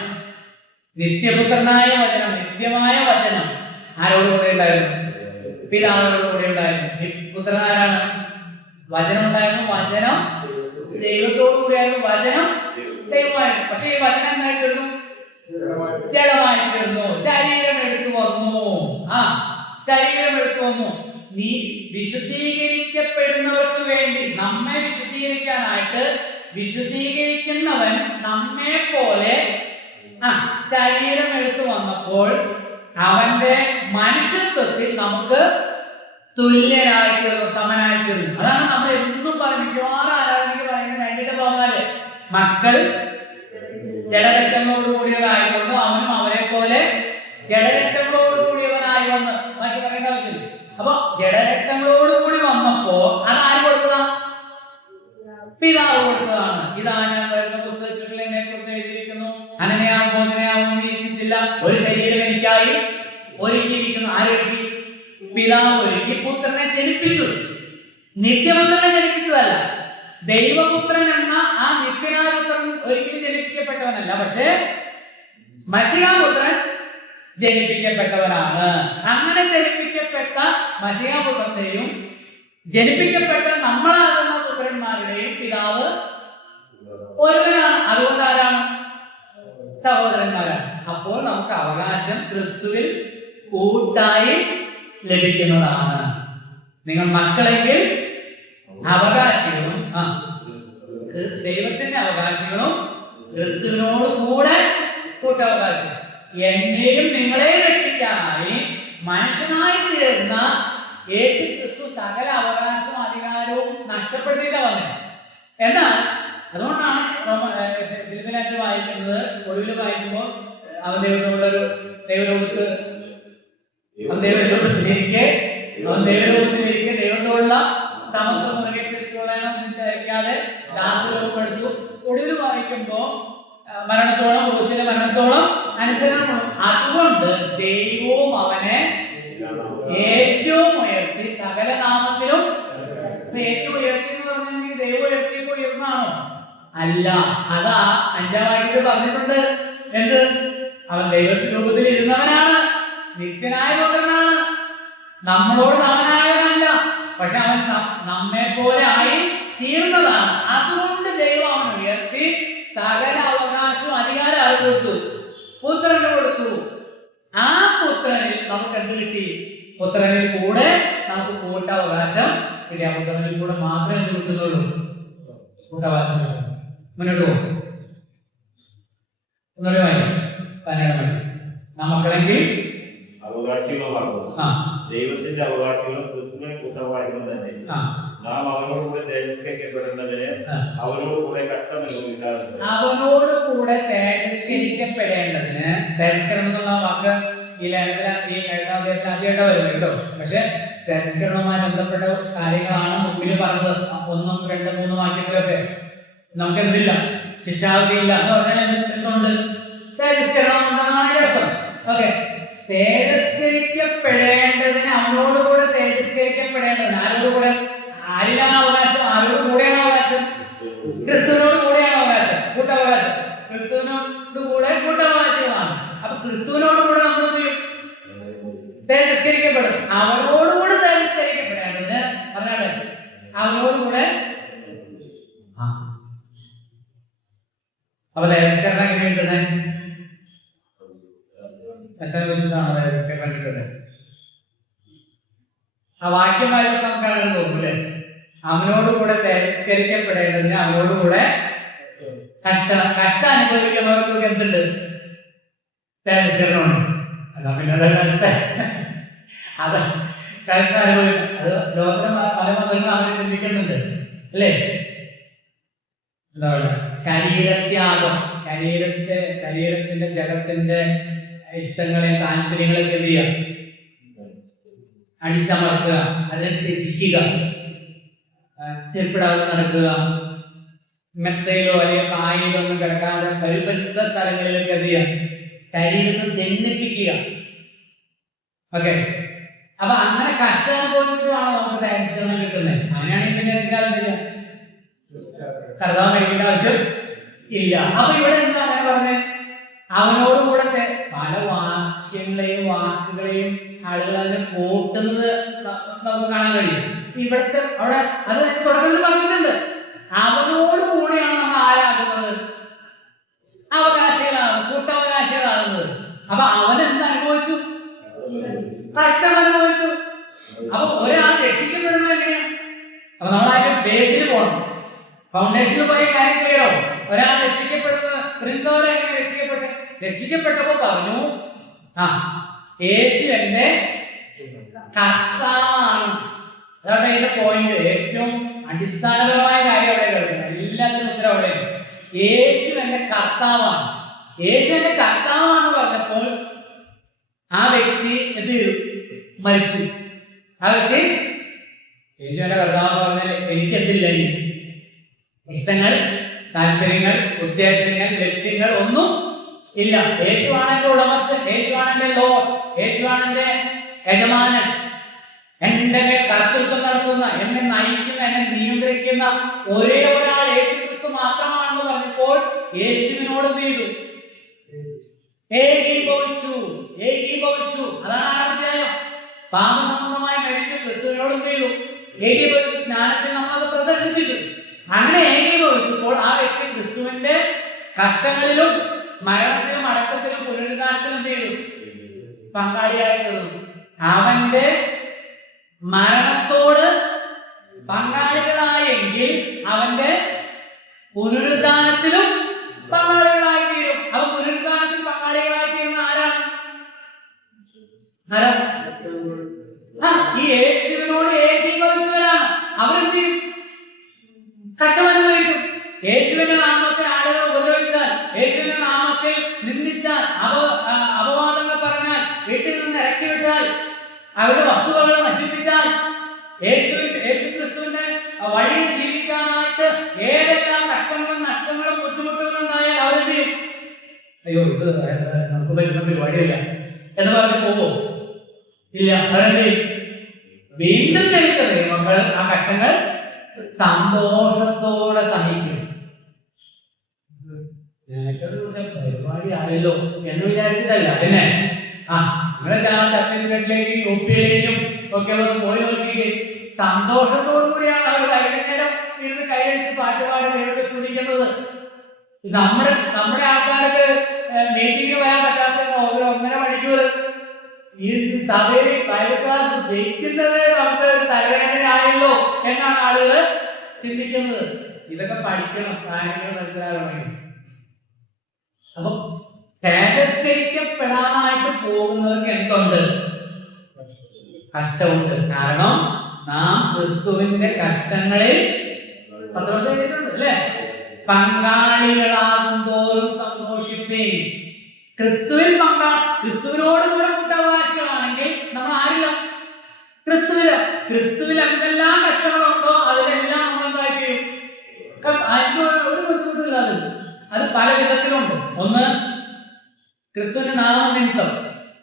നിത്യപുത്രനായ വചനം, നിത്യമായ വചനം ആരോട് കൂടെ ഉണ്ടായിരുന്നു? പിതാവിനോട് കൂടെ ഉണ്ടായിരുന്നു. പുത്രനാരാണ്? വചനം ഉണ്ടായിരുന്നു, വചനം ദൈവത്തോടു കൂടിയായിരുന്നു, വചനം ദൈവമായിരുന്നു. പക്ഷെ ഈ വചനം എന്തായി തീർന്നു? ജഡമായി തീർന്നു, ശരീരം എടുത്തു വന്നു. ശരീരം എടുത്തു വന്നു. നീ വിശുദ്ധീകരിക്കപ്പെടുന്നവർക്ക് വേണ്ടി, നമ്മെ വിശുദ്ധീകരിക്കാനായിട്ട് വിശുദ്ധീകരിക്കുന്നവൻ നമ്മെ പോലെ ശരീരം എടുത്തു വന്നപ്പോൾ അവന്റെ മനുഷ്യത്വത്തിൽ നമുക്ക് തുല്യരായിത്തീർന്നു, സമനായിത്തീർന്നു. അതാണ് നമ്മൾ എന്നും മിക്കവാറും ആരാധനയ്ക്ക് പറയുന്നത്. വേണ്ടിട്ട് പോകാല് മക്കൾ ജഡരക്തങ്ങളോട് കൂടിയവരായതുകൊണ്ട് അവനും അവരെ പോലെ ജഡരക്തങ്ങളോട് കൂടിയവനായി വന്ന് ബാക്കി പറയേണ്ട ആവശ്യമില്ല. അപ്പൊ ജഡരക്തങ്ങളോട് കൂടി വന്നപ്പോ അത് ആര് കൊടുത്തതാ? പിതാവ് കൊടുത്തതാണ്. ഒരു ശരീരം എനിക്കായി ഒരുക്കിയിരിക്കുന്നു. ആരൊരുക്കി? പിതാവ് ഒരുക്കി പുത്രനെ ജനിപ്പിച്ചു. നിത്യപുത്രനെ ജനിപ്പിച്ചതല്ല. ദൈവപുത്രൻ എന്ന ആ നിത്യനായ പുത്രൻ ഒരിക്കലും ജനിപ്പിക്കപ്പെട്ടവനല്ല. പക്ഷേ മശിഹാപുത്രൻ ജനിപ്പിക്കപ്പെട്ടവനാണ്. അങ്ങനെ ജനിപ്പിക്കപ്പെട്ട മശിഹാപുത്രന്റെയും ജനിപ്പിക്കപ്പെട്ട നമ്മളാകുന്ന പുത്രന്മാരുടെയും പിതാവ് ഒരുവനാണ്. അതുകൊണ്ട് ആരാണ്? സഹോദരന്മാരാണ്. അപ്പോൾ നമുക്ക് അവകാശം ക്രിസ്തുവിൽ കൂട്ടായി ലഭിക്കുന്നതാണ്. നിങ്ങൾ മക്കളെങ്കിൽ അവകാശികളും ദൈവത്തിന്റെ അവകാശികളും ക്രിസ്തുവിനോട് കൂടെ കൂട്ടവകാശം. എന്നെയും നിങ്ങളെയും രക്ഷിക്കാനായി മനുഷ്യനായി തീർന്ന യേശു ക്രിസ്തു സകല അവകാശവും അധികാരവും നഷ്ടപ്പെടുത്തിയില്ല വന്നത്. എന്നാൽ അതുകൊണ്ടാണ് ഫിലിപ്പിനകത്ത് വായിക്കുന്നത്, ഒടുവിൽ വായിക്കുമ്പോൾ അവൻ ദൈവലോകത്തിലിരിക്കെ ദൈവത്തോടുള്ള സമത്വം മുറുകെ പിടിച്ചുകൊള്ളാനും ധരിക്കാതെ ദാസരൂപപ്പെടുത്തു. ഒടുവിൽ വായിക്കുമ്പോ മരണത്തോളം ക്രൂശിലെ മരണത്തോളം അനുസരണം. അതുകൊണ്ട് ദൈവവും അവനെ ഏറ്റവും ഉയർത്തി സകല നാമത്തിലും. ഏറ്റവും ഉയർത്തി എന്ന് പറഞ്ഞെങ്കിൽ ദൈവം ഉയർത്തിയപ്പോ ഉയർന്നാണോ? അല്ല. അതാ 5-ാം വാക്യത്തിൽ പറഞ്ഞിട്ടുണ്ട്. എന്ത്? അവൻ ദൈവരൂപത്തിൽ ഇരുന്നവനാണ്, നിത്യനായ പുത്രനാണ്, നമ്മളോട് സമനായവനല്ല. പക്ഷെ അവൻ നമ്മെ പോലെ ആയി തീർന്നതാണ്. അതുകൊണ്ട് ദൈവം അവൻ ഉയർത്തി സകല അവകാശവും അധികാരം ആര് കൊടുത്തു? പുത്രന് കൊടുത്തു. ആ പുത്രനിൽ നമുക്ക് എന്ത് കിട്ടി? പുത്രനിൽ കൂടെ നമുക്ക് കൂട്ടവകാശം കിട്ടി. ആ പുത്രനിൽ കൂടെ മാത്രമേ എന്ത് കിട്ടുന്നുള്ളൂ? കൂട്ടവകാശം കിട്ടും. മുന്നോട്ട് പോകും. 12 മണി നമുക്കളെങ്കിൽ അവകാശികളുമാകുന്നു. ദൈവത്തിന്റെ അവകാശികളും ക്രിസ്തുവിനെ കൂട്ടവാദികളും തന്നെ. നാം അവനോടുകൂടെ തേജസ്കരിക്കപ്പെടുന്നതിന് അവനോട് കൂടെ കഷ്ടം അനുഭവിക്കാറുണ്ട്. അവനോട് കൂടെ തേജസ്കരിക്കപ്പെടേണ്ടതിന്, തേജസ്കരണം എന്നുള്ള വാക്ക് ഈ ലേഖനത്തിൽ ആദ്യമായിട്ട് വരും കേട്ടോ. പക്ഷെ തേജസ്കരണവുമായി ബന്ധപ്പെട്ട കാര്യങ്ങളാണ് മുമ്പിൽ പറഞ്ഞത്. 1, 2, 3 വാക്യത്തിലൊക്കെ നമുക്ക് എന്തില്ല? ശിക്ഷാവിധി ഇല്ല എന്ന് പറഞ്ഞാൽ എന്തുകൊണ്ട്? തേജസ്കരണം ഉണ്ടെന്നാണ് അർത്ഥം. ഓക്കെ. തേജസ്കരിക്കപ്പെടേണ്ടതിന് അവനോടുകൂടെ തേജസ്കരിക്കപ്പെടേണ്ടതിന് ആരോടുകൂടെ? ആരിലാണ് അവകാശം? ആരോട് കൂടെയാണ് അവകാശം? ക്രിസ്തുവിനോട് കൂടെയാണ് അവകാശം, കൂട്ടവകാശം. ക്രിസ്തുവിനോട് കൂടെ കൂട്ടവകാശികളാണ്. അപ്പൊ ക്രിസ്തുവിനോട് കൂടെ നമ്മൾ എന്ത് ചെയ്യും? തേജസ്കരിക്കപ്പെടും. അവനോടുകൂടെ തേജസ്കരിക്കപ്പെടേണ്ടതിന് പറഞ്ഞാല് അവനോടുകൂടെ. അപ്പൊ തേജസ്കരണം എങ്ങനെ കിട്ടുന്നത്? ആ വാക്യം വായിച്ചാൽ നമുക്ക് അങ്ങനെ തോന്നൂല്ലേ? അവനോടുകൂടെ തേജസ്കരിക്കപ്പെടേണ്ടതിന് അവനോടുകൂടെ കഷ്ടം അനുഭവിക്കുന്നവർക്കൊക്കെ എന്തുണ്ട്? തേജസ്കരണമുണ്ട്. അതാ പിന്നെ അത് കഷ്ടം അനുഭവിക്കും. അത് ലോകത്തിലെ പല മതങ്ങളും അവരെ ചിന്തിക്കുന്നുണ്ട് അല്ലേ? എന്താ പറയുക? ശരീരത്യാഗം, ശരീരത്തിന്റെ ജഗത്തിന്റെ ഇഷ്ടങ്ങളെയും താല്പര്യങ്ങളൊക്കെ എന്ത് ചെയ്യുക? അടിച്ചമർത്തുക, അതിനെ ത്യജിക്കുക, ചെരുപ്പിടാതെ നടക്കുക, മെത്തയിലോ അല്ലെങ്കിൽ പായയിലോ ഒന്നും കിടക്കാതെ പരിപരിത സ്ഥലങ്ങളിലൊക്കെ എന്ത് ചെയ്യുക? ശരീരത്തെ ദണ്ഡിപ്പിക്കുക. ഓക്കെ. അപ്പൊ അങ്ങനെ കഷ്ടം അനുഭവിച്ചിട്ടാണോ നമുക്ക് തേജസ്കരണം കിട്ടുന്നത്? അങ്ങനെയാണെങ്കിൽ പിന്നെ എന്തിന്റെ ആവശ്യമില്ല? കർത്താവ് കഴിക്കേണ്ട ആവശ്യം ഇല്ല. അപ്പൊ ഇവിടെ എന്താ അങ്ങനെ പറഞ്ഞത്? അവനോടുകൂടെ പല വാക്യങ്ങളെയും വാക്കുകളെയും ആളുകൾ അതിനെ കൂട്ടുന്നത് നമുക്ക് കാണാൻ കഴിയും. ഇവിടുത്തെ അവിടെ അത് തുടക്കത്തിൽ പറഞ്ഞിട്ടുണ്ട്. അവനോട് കൂടെയാണ് നമ്മൾ ആരാകുന്നത്? അവകാശികളാണ്, കൂട്ടവകാശികളാകുന്നത്. അപ്പൊ അവൻ എന്ത് അനുഭവിച്ചു? കഷ്ടം അനുഭവിച്ചു. അപ്പൊ ഒരാൾ രക്ഷിക്കപ്പെടുന്നത് എങ്ങനെയാണ്? അപ്പൊ നമ്മളതിന്റെ ബേസിൽ പോകണം, ഫൗണ്ടേഷനിൽ പോയ കാര്യം ക്ലിയർ ആവും. ഒരാൾ രക്ഷിക്കപ്പെടുന്നത് പ്രിൻസോരെ എങ്ങനെ രക്ഷിക്കപ്പെട്ടപ്പോ പറഞ്ഞു, യേശു എന്റെ കർത്താവാണ്. അതാണ് അതിന്റെ പോയിന്റ്. ഏറ്റവും അടിസ്ഥാനപരമായ കാര്യം അവിടെ കേൾക്കുന്നത്. എല്ലാത്തിനും ഉത്തരം അവിടെയാണ്. യേശു എന്റെ കർത്താവാണ്. യേശു എന്റെ കർത്താവാന്ന് പറഞ്ഞപ്പോൾ ആ വ്യക്തി എന്ത് ചെയ്തു? മരിച്ചു. ആ വ്യക്തി യേശു എന്റെ കർത്താവ് പറഞ്ഞാൽ എനിക്ക് എന്തില്ല? ഇഷ്ടങ്ങൾ, താല്പര്യങ്ങൾ, ഉദ്ദേശങ്ങൾ, ലക്ഷ്യങ്ങൾ ഒന്നും ഇല്ല. യേശുവാണ് എന്റെ ഉടമസ്ഥൻ, യേശുവാണ് എന്റെ ലോർഡ്, യേശുവാണ് എന്റെ യജമാനൻ, എന്റെ കർത്തൃത്വം നടത്തുന്ന, എന്നെ നയിക്കുന്ന, എന്നെ നിയന്ത്രിക്കുന്ന ഒരേ ഒരാൾ യേശു ക്രിസ്തു മാത്രമാണെന്ന് പറഞ്ഞപ്പോൾ യേശുവിനോട് എന്ത് ചെയ്തു? ഏകീഭവിച്ചു. അതാണ് 6-ാം അധ്യായം. പാപസംബന്ധമായി മരിച്ചു ക്രിസ്തുവിനോട് എന്ത് ചെയ്തു? ഏകീഭവിച്ചു. സ്നാനത്തിൽ നമ്മളത് പ്രദർശിപ്പിച്ചു. അങ്ങനെ ഏകീഭവിച്ചപ്പോൾ ആ വ്യക്തി ക്രിസ്തുവിന്റെ കഷ്ടങ്ങളിലും മരണത്തിലും അടക്കത്തിലും പുനരുദ്ധാനത്തിലും എന്ത് ചെയ്തു? പങ്കാളിയായി തീർന്നു. അവന്റെ മരണത്തോട് പങ്കാളികളായെങ്കിൽ അവന്റെ പുനരുദ്ധാനത്തിലും പങ്കാളികളായി തീരും. അവൻ പുനരുദ്ധാനത്തിൽ പങ്കാളികളായി തീരുന്ന ആരാണ്? ഈ യേശുവിനോട് ഏകീഭവിച്ചവരാണ്. അവരെന്ത് ചെയ്യും? കഷ്ടം അനുഭവിക്കും. യേശുവിന്റെ നാമത്തിൽ ആളുകൾ ഉപദ്രവിച്ചാൽ, യേശുവിന്റെ നാമത്തിൽ നിന്ദിച്ചാൽ, അപവാദങ്ങൾ പറഞ്ഞാൽ, വീട്ടിൽ നിന്ന് ഇറക്കി വിട്ടാൽ, അവരുടെ വസ്തുവകൾ നശിപ്പിച്ചാൽ, യേശുക്രിസ്തുവിന്റെ വഴിയിൽ ജീവിക്കാനായിട്ട് ഏതെല്ലാം കഷ്ടങ്ങളും നഷ്ടങ്ങളും ബുദ്ധിമുട്ടുകളും ഉണ്ടായാൽ അവരെന്ത് ചെയ്യും? അയ്യോ, ഇത് നമുക്ക് പറ്റുന്ന പരിപാടിയില്ല എന്ന് പറഞ്ഞ് പോവോ? ഇല്ല. അവരെന്ത് ചെയ്യും? വീണ്ടും ജനിച്ച ദൈവങ്ങൾ ആ കഷ്ടങ്ങൾ സന്തോഷത്തോടെ സഹിക്കും. പരിപാടി ആയല്ലോ എന്ന് വിചാരിച്ചിട്ടല്ല. പിന്നെ നിങ്ങളെല്ലാം ഛത്തീസ്ഗഡിലേക്കും യുപിയിലേക്കും ഒക്കെ പോയി നോക്കിക്കേ, സന്തോഷത്തോടു കൂടിയാണ് അവർ വൈകുന്നേരം ഇരുന്ന് കൈയടിച്ച് പാട്ടുപാടി ദൈവത്തെ സ്തുതിക്കുന്നത്. നമ്മുടെ ആൾക്കാർക്ക് മീറ്റിങ്ങിന് വരാൻ പറ്റാത്ത 1.5 മണിക്കൂർ ഈ സഭയിൽ ബൈബിൾ ക്ലാസ് ജയിക്കുന്നത് നമുക്ക് തലവേദനയായല്ലോ എന്നാണ് ആളുകൾ ചിന്തിക്കുന്നത്. ഇതൊക്കെ പഠിക്കണം, കാര്യങ്ങൾ മനസ്സിലാകണമെങ്കിൽ. അപ്പൊ തേജസ്കരിക്കപ്പെടാനായിട്ട് പോകുന്നവർക്ക് എന്തുണ്ട്? കഷ്ടമുണ്ട്. കാരണം നാം ക്രിസ്തുവിന്റെ കഷ്ടങ്ങളിൽ അല്ലേ പങ്കാളികളാകും തോറും സന്തോഷിപ്പേ. ക്രിസ്തുവിനോട് കൂടെ കൂട്ടവകാശികളാണെങ്കിൽ നമ്മൾ ആരില്ല? ക്രിസ്തുവിൽ എന്തെല്ലാം കഷ്ടങ്ങളുണ്ടോ അതിലെല്ലാം നമ്മൾ എന്തായിരിക്കും? അതിന് ഒരു ബുദ്ധിമുട്ടില്ല. അത് പല വിധത്തിലുണ്ട്. ഒന്ന്, ക്രിസ്തുവിന്റെ നാമനിമിത്തം,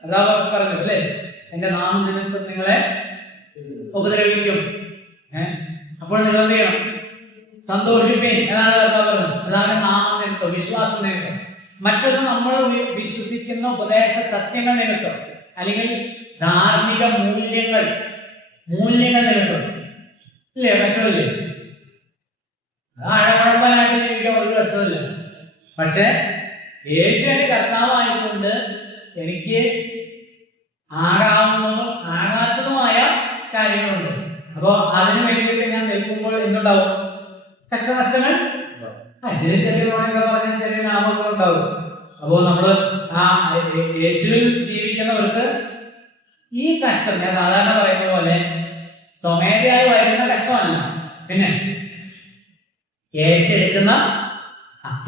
അതാ പറഞ്ഞു അല്ലേ, എന്റെ നാമനിമിത്തം നിങ്ങളെ ഉപദ്രവിക്കും. അപ്പോൾ നിങ്ങൾ എന്ത് ചെയ്യണം? സന്തോഷിപ്പേൻ എന്നാണ് പറഞ്ഞത്. അതാണ് നാമനിമിത്തം, വിശ്വാസ നിമിത്തം. മറ്റൊന്ന്, നമ്മൾ വിശ്വസിക്കുന്ന ഉപദേശ സത്യങ്ങൾ നിമിത്തം, അല്ലെങ്കിൽ ധാർമ്മിക മൂല്യങ്ങൾ നിമിത്തം. ഇല്ലേ? കഷ്ടമില്ലേ? ആഴകുഴപ്പനായിട്ട് ജീവിക്കാൻ ഒരു കഷ്ടമില്ല. പക്ഷെ യേശുവിന്റെ കർത്താവായതുകൊണ്ട് എനിക്ക് ആകാവുന്നതും ആകാത്തതുമായ കാര്യങ്ങളുണ്ട്. അപ്പോ അതിനു വേണ്ടിയിട്ട് ഞാൻ നിൽക്കുമ്പോൾ എന്തുണ്ടാവും? കഷ്ടനഷ്ടങ്ങൾ. ചെറിയ പറഞ്ഞ ചെറിയ ലാഭങ്ങൾ ഉണ്ടാവും. അപ്പോ നമ്മള് യേശുവിൽ ജീവിക്കുന്നവർക്ക് ഈ കഷ്ടം, ഞാൻ സാധാരണ പറയുന്ന പോലെ സ്വമേധയായി വരുന്ന കഷ്ടമല്ല, പിന്നെ ഏറ്റെടുക്കുന്ന,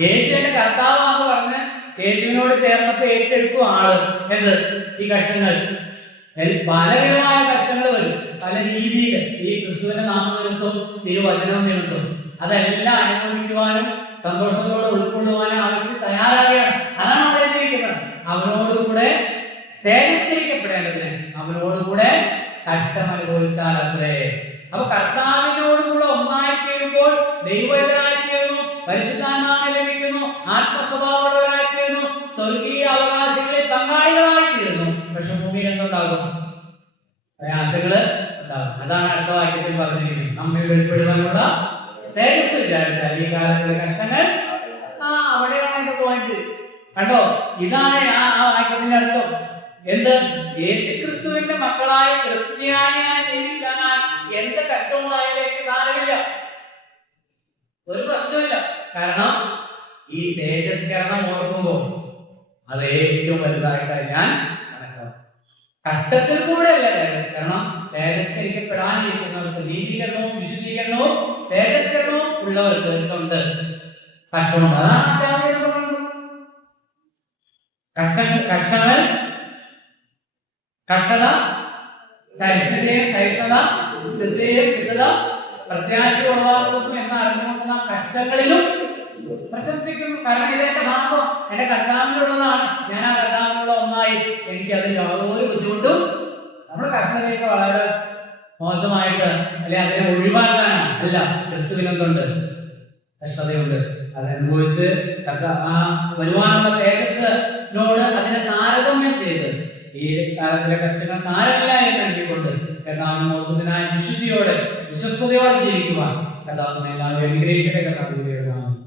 യേശുവിന്റെ കർത്താവാന്ന് പറഞ്ഞ് യേശുവിനോട് ചേർന്നപ്പോ ഏറ്റെടുക്കും ആള് എന്ത്? ഈ കഷ്ടങ്ങൾ. പലവിധമായ കഷ്ടങ്ങൾ വരും, പല രീതിയിൽ. ഈ ക്രിസ്തുവിന്റെ നാമനിമിത്തവും തിരുവചനവും നിമിത്തവും അതെല്ലാം അനുഭവിക്കുവാനും സന്തോഷത്തോടെ ഉൾക്കൊള്ളുവാനും ആ വ്യക്തി തയ്യാറാകുകയാണ്. അതാണ് അവിടെ എത്തിയിരിക്കുന്നത്. അവനോടുകൂടെ തേജസ്കരിക്കപ്പെടേണ്ടതിന് അവനോടുകൂടെ കഷ്ടം അനുഭവിച്ചാൽ അത്രേ. അപ്പൊ കർത്താവിനോടുകൂടെ ഒന്നായി തീരുമ്പോൾ ദൈവജനായി തീരുന്നു, പരിശുദ്ധാത്മാവിനെ ലഭിക്കുന്നു, ആത്മസ്വഭാവമുള്ളവരായി തീരുന്നു, സ്വർഗീയ അവകാശങ്ങളിൽ പങ്കാളികളായി തീരുന്നു. പക്ഷെ ഭൂമിയിൽ എന്തുണ്ടാകും? പ്രയാസങ്ങള് ഉണ്ടാകും. അതാണ് അടുത്ത വാക്യത്തിൽ പറഞ്ഞിരിക്കുന്നത്. നമ്മിൽ വെളിപ്പെടുവാനുള്ള തേജസ് വിചാരിച്ചാൽ ഈ കാലത്തിലെ കഷ്ടങ്ങൾ. അവിടെയാണ് എന്റെ പോയിന്റ്. കണ്ടോ? ഇതാണ് ആ വാക്യത്തിന്റെ അർത്ഥം. എന്ത്? യേശുക്രിസ്തുവിന്റെ മക്കളായ ക്രിസ്ത്യാനിയായി ജീവിക്കാനായി എന്ത് കഷ്ടങ്ങളായാലും എനിക്ക് കാര്യമില്ല, ഒരു പ്രശ്നമില്ല. കാരണം ഈ തേജസ്കരണം ഓർക്കുമ്പോൾ അത് ഏറ്റവും വലുതായിട്ടാണ് ഞാൻ കണക്കാക്കും. കഷ്ടത്തിൽ കൂടെയല്ല തേജസ്കരണം. തേജസ്കരിക്കപ്പെടാനിരിക്കുന്നവർക്ക് നീതീകരണവും വിശുദ്ധീകരണവും തേജസ്കരണവും ഉള്ളവർക്ക് എന്തുണ്ട്? കഷ്ടമുണ്ട്. അതാണ് കഷ്ടങ്ങൾ. കഷ്ടത സഹിഷ്ണുതയും, സഹിഷ്ണുത സിദ്ധതയും, സിദ്ധത പ്രത്യാശ ഉളവാക്കുന്നു എന്ന് അറിഞ്ഞുകൊണ്ട് നാം കഷ്ടങ്ങളിലും പ്രശംസിക്കുന്നു. കാരണം ഇത് എന്റെ ഭാഗം, എന്റെ കർത്താവിനുള്ളതാണ്, ഞാൻ ആ കർത്താവിനുള്ള ഒന്നായി, എനിക്ക് അതിൽ യാതൊരു ബുദ്ധിമുട്ടും. നമ്മുടെ കഷ്ടതയൊക്കെ വളരെ മോശമായിട്ട് അല്ലെ അതിനെ ഒഴിവാക്കാനാണ് അല്ല. ക്രിസ്തുവിനെന്തുണ്ട്? കഷ്ടതയുണ്ട്. അതനുഭവിച്ച് ആ വരുവാനുള്ള തേജസ്സിനോട് അതിനെ താരതമ്യം ചെയ്ത് ഈ കാലത്തിലെ കഷ്ടങ്ങൾ സാരമില്ല എന്ന് എഴുതിക്കൊണ്ട് കർത്താവിന് മഹത്വത്തിനായി വിശുദ്ധിയോടെ വിശ്വസ്തയോടെ ജീവിക്കുവാൻ കർത്താവിനെ എല്ലാവരും അനുഗ്രഹിക്കട്ടെ. കർത്താവിന്റെ നാമത്തിൽ